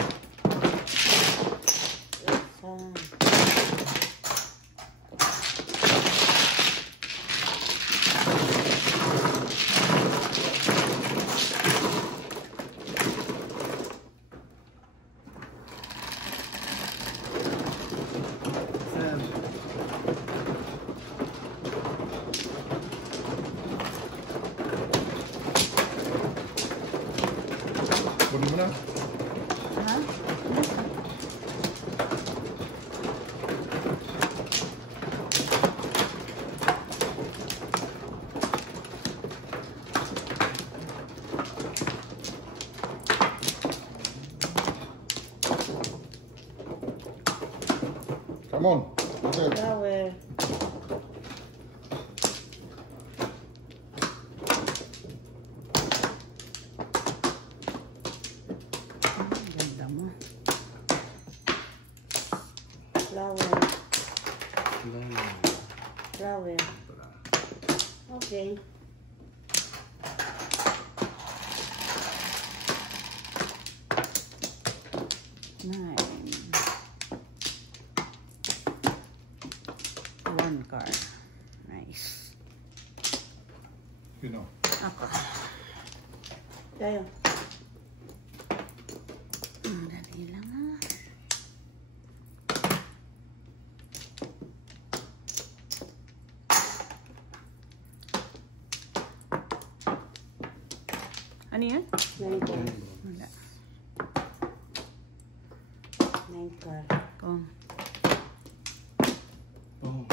Kunin mo na. Ha? Come on. Okay. Flower. Ganda mo. Flower. Flower. Okay. Nine. One card. Nice. You know. Ako. Tayo. Dali lang ah. Ano yan? 9 card. Wala. 9 card. Kung Oh.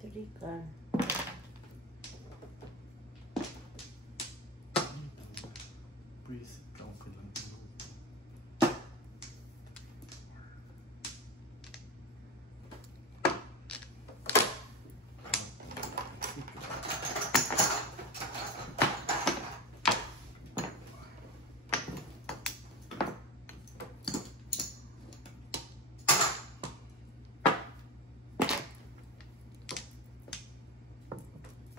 Three card. Please, count ko lang.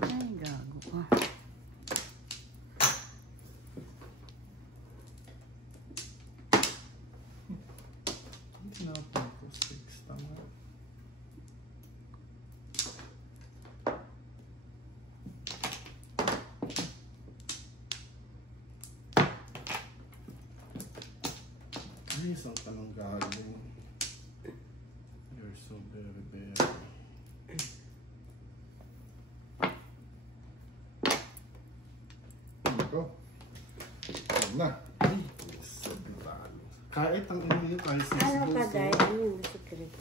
ay gago ka. Tinapon ko 6. Tama. Ay, saan ka nang galing? You're so very, very... Ito. Ayan na. Ay, sagrado. Kahit ang ino yun, kahit 6 Ano bulls. ka dahil? Ano yung secret?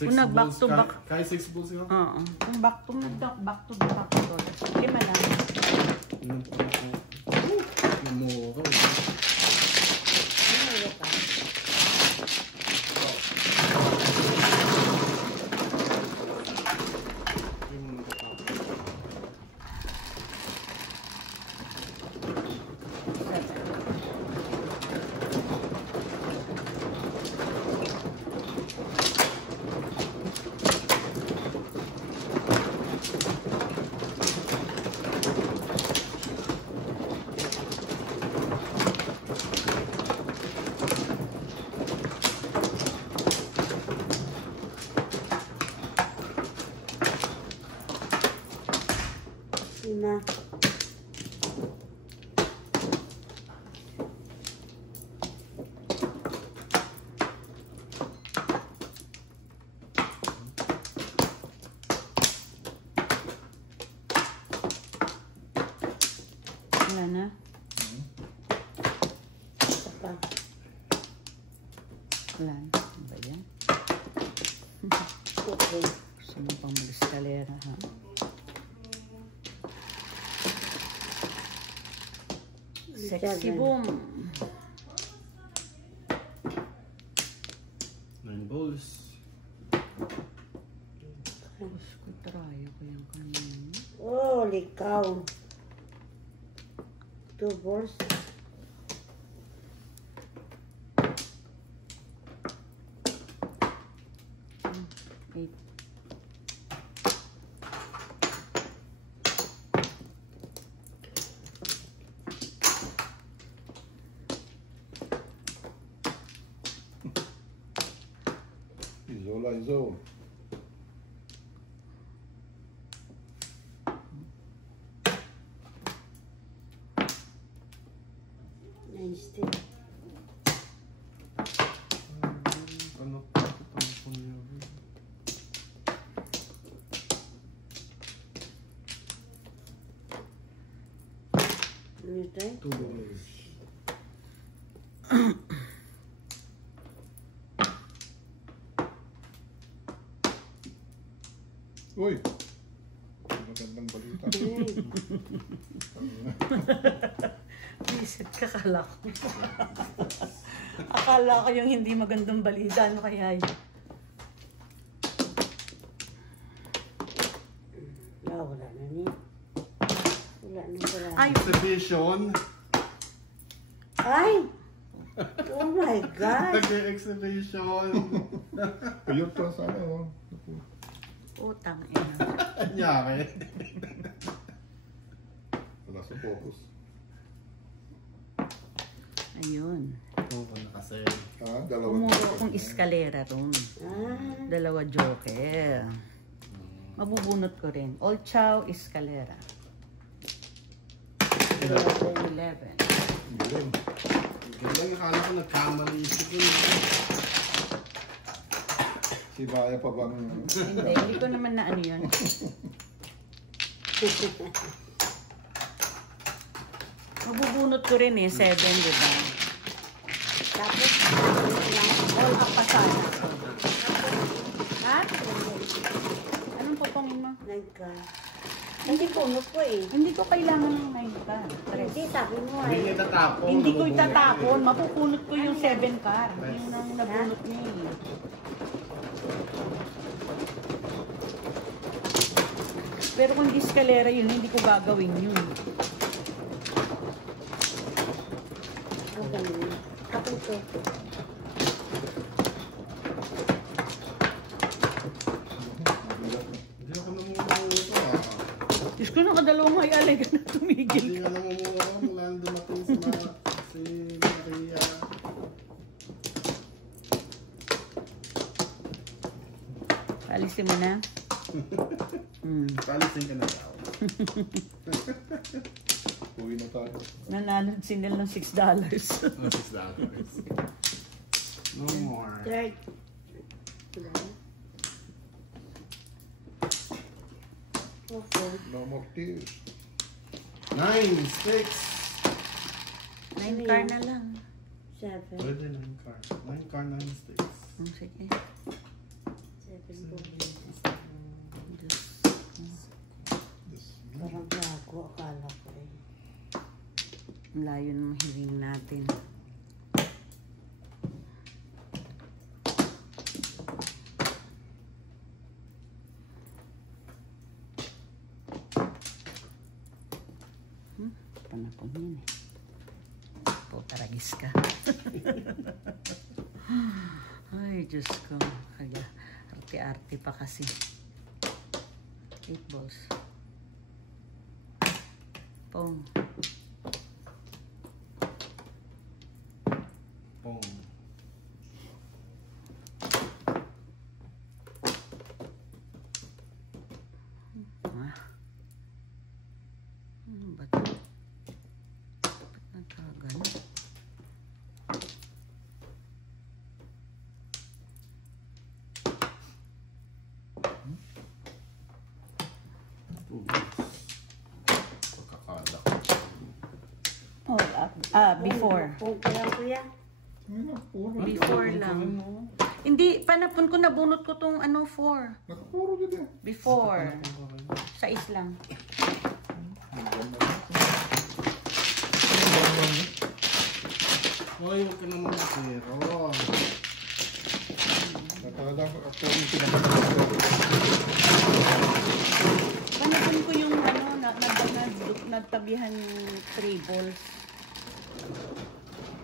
Kung na back to back. Kahit 6 bulls yun. Oo. Kung back to back to back to. Lima lang. Yung mura. Ano yung ka? Yung Lima. Wala na. Isa pa. Wala na. Ano ba yan? Okay. Gusto mo pang mag-eskalera ha? Sexy boom. 9 balls. Tapos ko trayo ko yung kanina. Holy cow. 2 balls. Eight. Isola, iso. Nice din. Ano pa? Tampon niya. Ano ito eh? 2 balls. Uy! Magandang balita. Visit ka, akala ko. Akala ko yung hindi magandang balita. Ano kaya yun? Wala na niya. Wala na. Ay, Exhibition. Ay! Oh my God! Nag-exhibition. Ayun pa sana, oh. utang ina. Anyari. Wala sa focus. Ayun. Oo, kasi. Ah, dalawa. Umuro akong eskalera ron. Ah, Dalawa joker. Mabubunot ko rin. Old Chow eskalera. 11. Galing. Galing, akala ko nagkamali. Sige. Si Baya pa bang... Hindi ko naman na ano yun. Mabubunot ko rin eh, 7, di ba? tapos, All up pa sana. Ha? Anong pupangin mo? nagka... Hindi punot ko eh. Hindi ko kailangan ng 9 ka. Hindi, sabi mo Hindi eh. niya tatapon. Hindi ko nabubunot itatapon. eh. Mapupunot ko yung 7 car. Yung nang nabunot niya eh. Pero kung eskalera yun, hindi ko gagawin yun. Ang ganun. Kapag ko. Hindi ako namumuha ah. Diyos ko, nakadalawang ay alay ka na tumigil. Hindi nga namumuha mula nang dumating si Maria. Palisin mo na. Palisin ka na daw. Uwi na tayo. Nanalo si Nel ng $6. $6. No more. Third. Okay. No more tears. 9, 6. 9 car na lang. 7. Pwede 9 car. 9 car, 9 sticks. Sige. 7 balls. Diyos. Parang gago, akala ko eh. Ang layo ng hiling natin. Panapon yun eh. Putaragis ka. Ay, Diyos ko. Kaya, arte-arte pa kasi. 8 balls. Pong. Pong. Ah. Ba't nagkagano? Pagkakala. Oh, before. Kung kaya kuya. Before lang. Hindi, panapon ko, nabunot ko tong ano, 4. Nakapuro din eh. Before. 6 lang. meron. Hoy, huwag ka naman zero. Talagang ako yung pinaka-master. Panapan ko yung ano, nagtabihan yung 3 balls.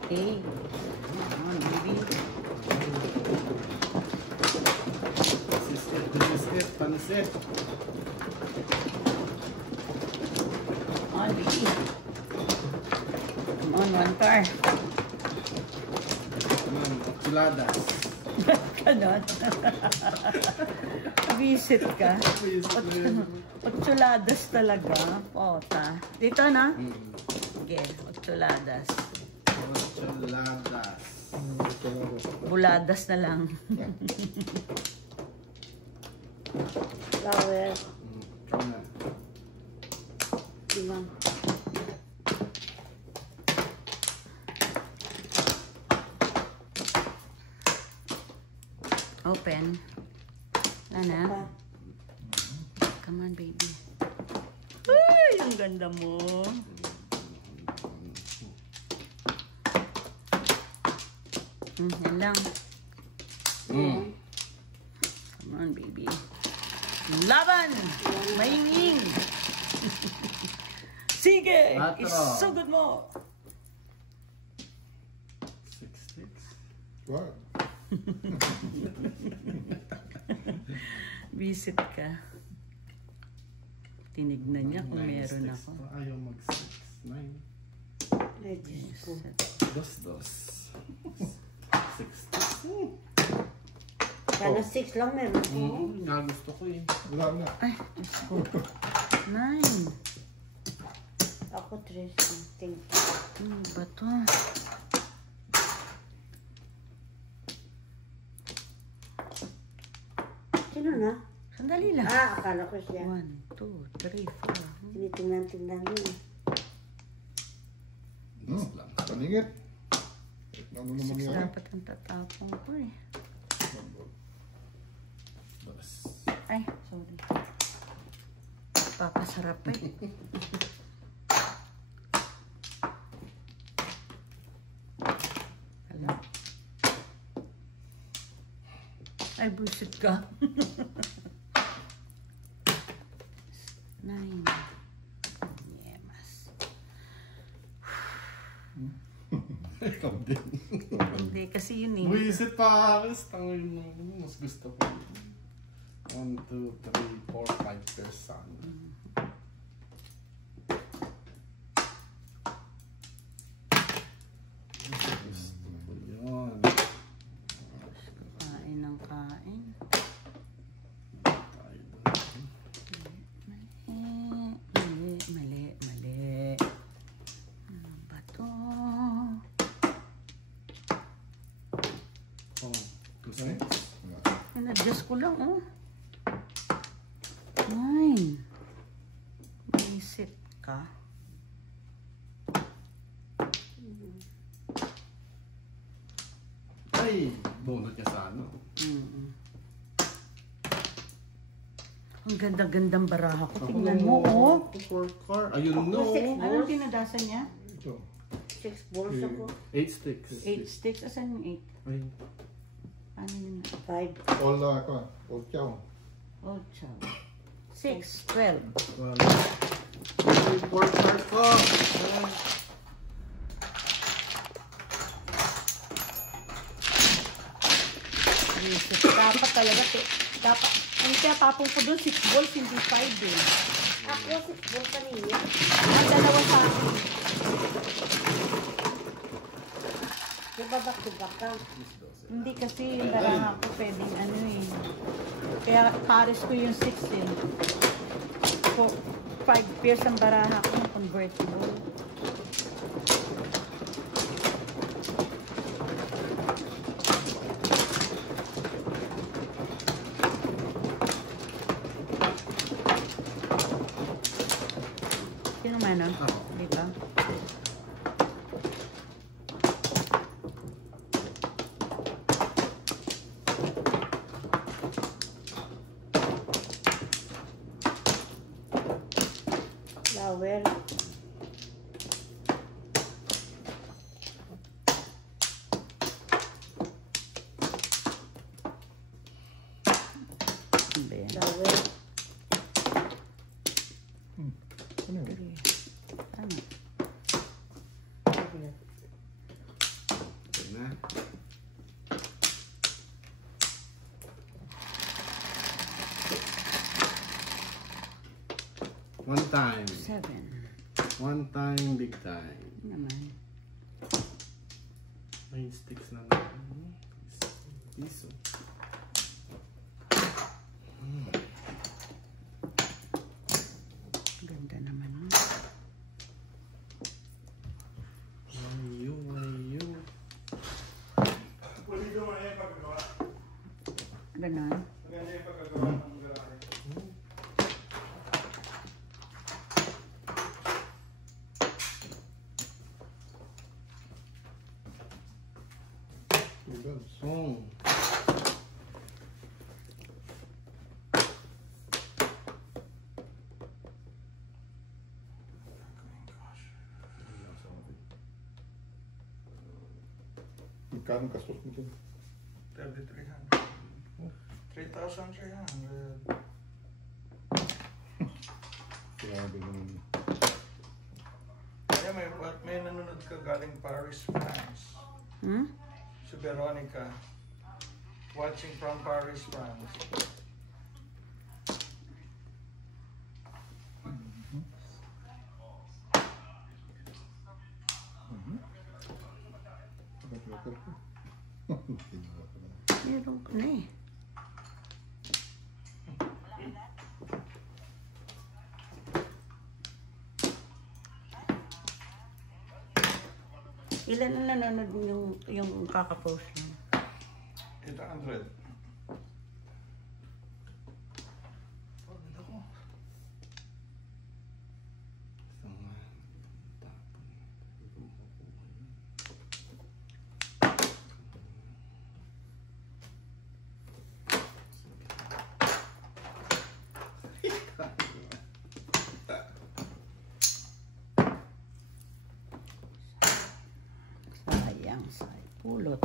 Okay. Baby. This is pansit. On, baby. Come on, 1 car. Chuladas. Ganon. Visit ka. Otsuladas talaga. Pota. Dito na? Sige, otsuladas. Chuladas. Buladas na lang. Flower. Kanan. Diba? Open. Wala na. Pa. Come on, baby. Ay, ang ganda mo. Yan lang. Come on, baby. Laban! Maying! Sige! Atro. Isugod mo! 6 sticks. What? Visit ka. Tinignan niya kung meron ako. Ayaw mag 6. 9. Ay, Diyos ko. Dos. 6 sticks. Sana 6 lang meron ko. Nga gusto ko eh. Wala na. Ay, Diyos ko. 9. Ako 3 something. Ano ba to? Sino na? Sandali lang. Ah, akala ko siya. 1, 2, 3, 4. Tinitingnan-tingnan yun. Paningit. Ano naman 6 yan? dapat ang tatapong ko eh. Dos. Ay, sorry. Papasarap eh. Hala. Ay, bullshit ka. 9. Yemas. Ikaw din. Hindi, kasi yun eh. Buisit pa. Tangin mo. Mas gusto ko. 1, 2, 3, 4, 5%. Gusto ko yun. Kain ng kain. Tayo doon. Mali. Ano ba to? Oh, 2 cents. In-adjust ko lang, oh. 9. Visit ka. Ay, bunot niya sa ano. Ang ganda-gandang baraha ko. Tingnan mo, oh. 4 car. Ayun no. Anong pinadasan niya? Ito. 6 balls ako. 8 sticks. 8 sticks. Asan yung 8? Ay, Ano yun? 5. All ako. All chow. Oh, chab. 6, 12. 4 car ko. Visit. Dapat talaga. Dapat. Ang tapong ko doon, 6 balls, hindi 5 eh. Ako 6 balls kanina. Ang dalawa sa akin. Diba back to back ka? Hindi kasi yung baraha ko pwedeng ano eh. Kaya pares ko yung 6 eh. 5 pairs ang baraha ko, convertible. Sino man Ako. Diba? Flower. Sabi. Ano yun? 3. Tama. Okay na. One time. 7. One time, big time. Naman. May sticks na naman. Piso. Ganda naman. Ayo, ayo. Ganon. Song. Magkano gastos mo dun? 3,300. 3,300. Grabe naman. Kaya may nanonood ka galing Paris, France. Hmm? Si Veronica. Watching from Paris, France. Bakit ko? Meron ko na eh. Ilan na nanonood yung kakapost niya? 800. Pagod ako. Sayang, pulot.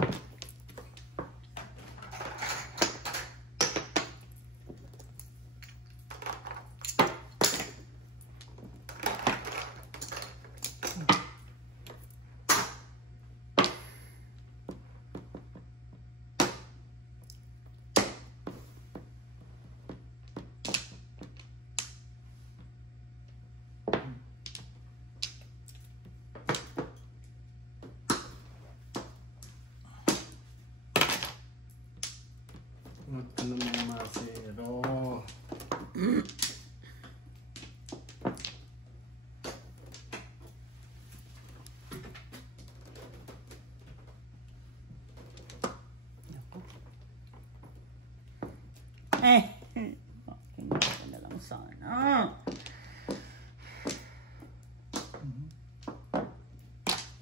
Huwag ka naman masero. Hindi ko na lang sana.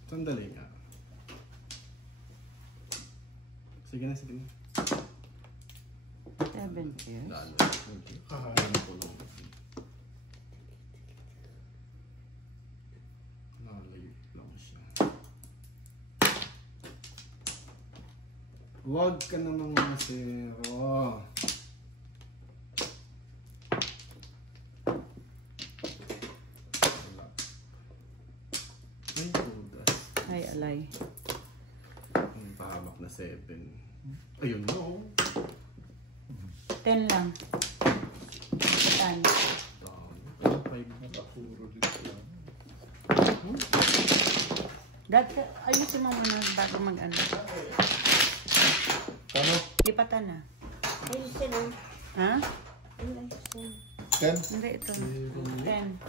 Sandali nga. Sige na, sige na. 7 years. Lalo. Kakain ko lang. Nalayo lang siya. Huwag ka namang masero. Wala. Ay, budas. Ay, alay. Ang pahamak na 7. Ayun na, oh. 10 lang. 10. Nakapuro dito lang. Dati, ayusin mo muna bago mag-ano. Kano? Lipatan na. Ayusin lang. Ha? Ayusin. 10? Hindi, ito. 10.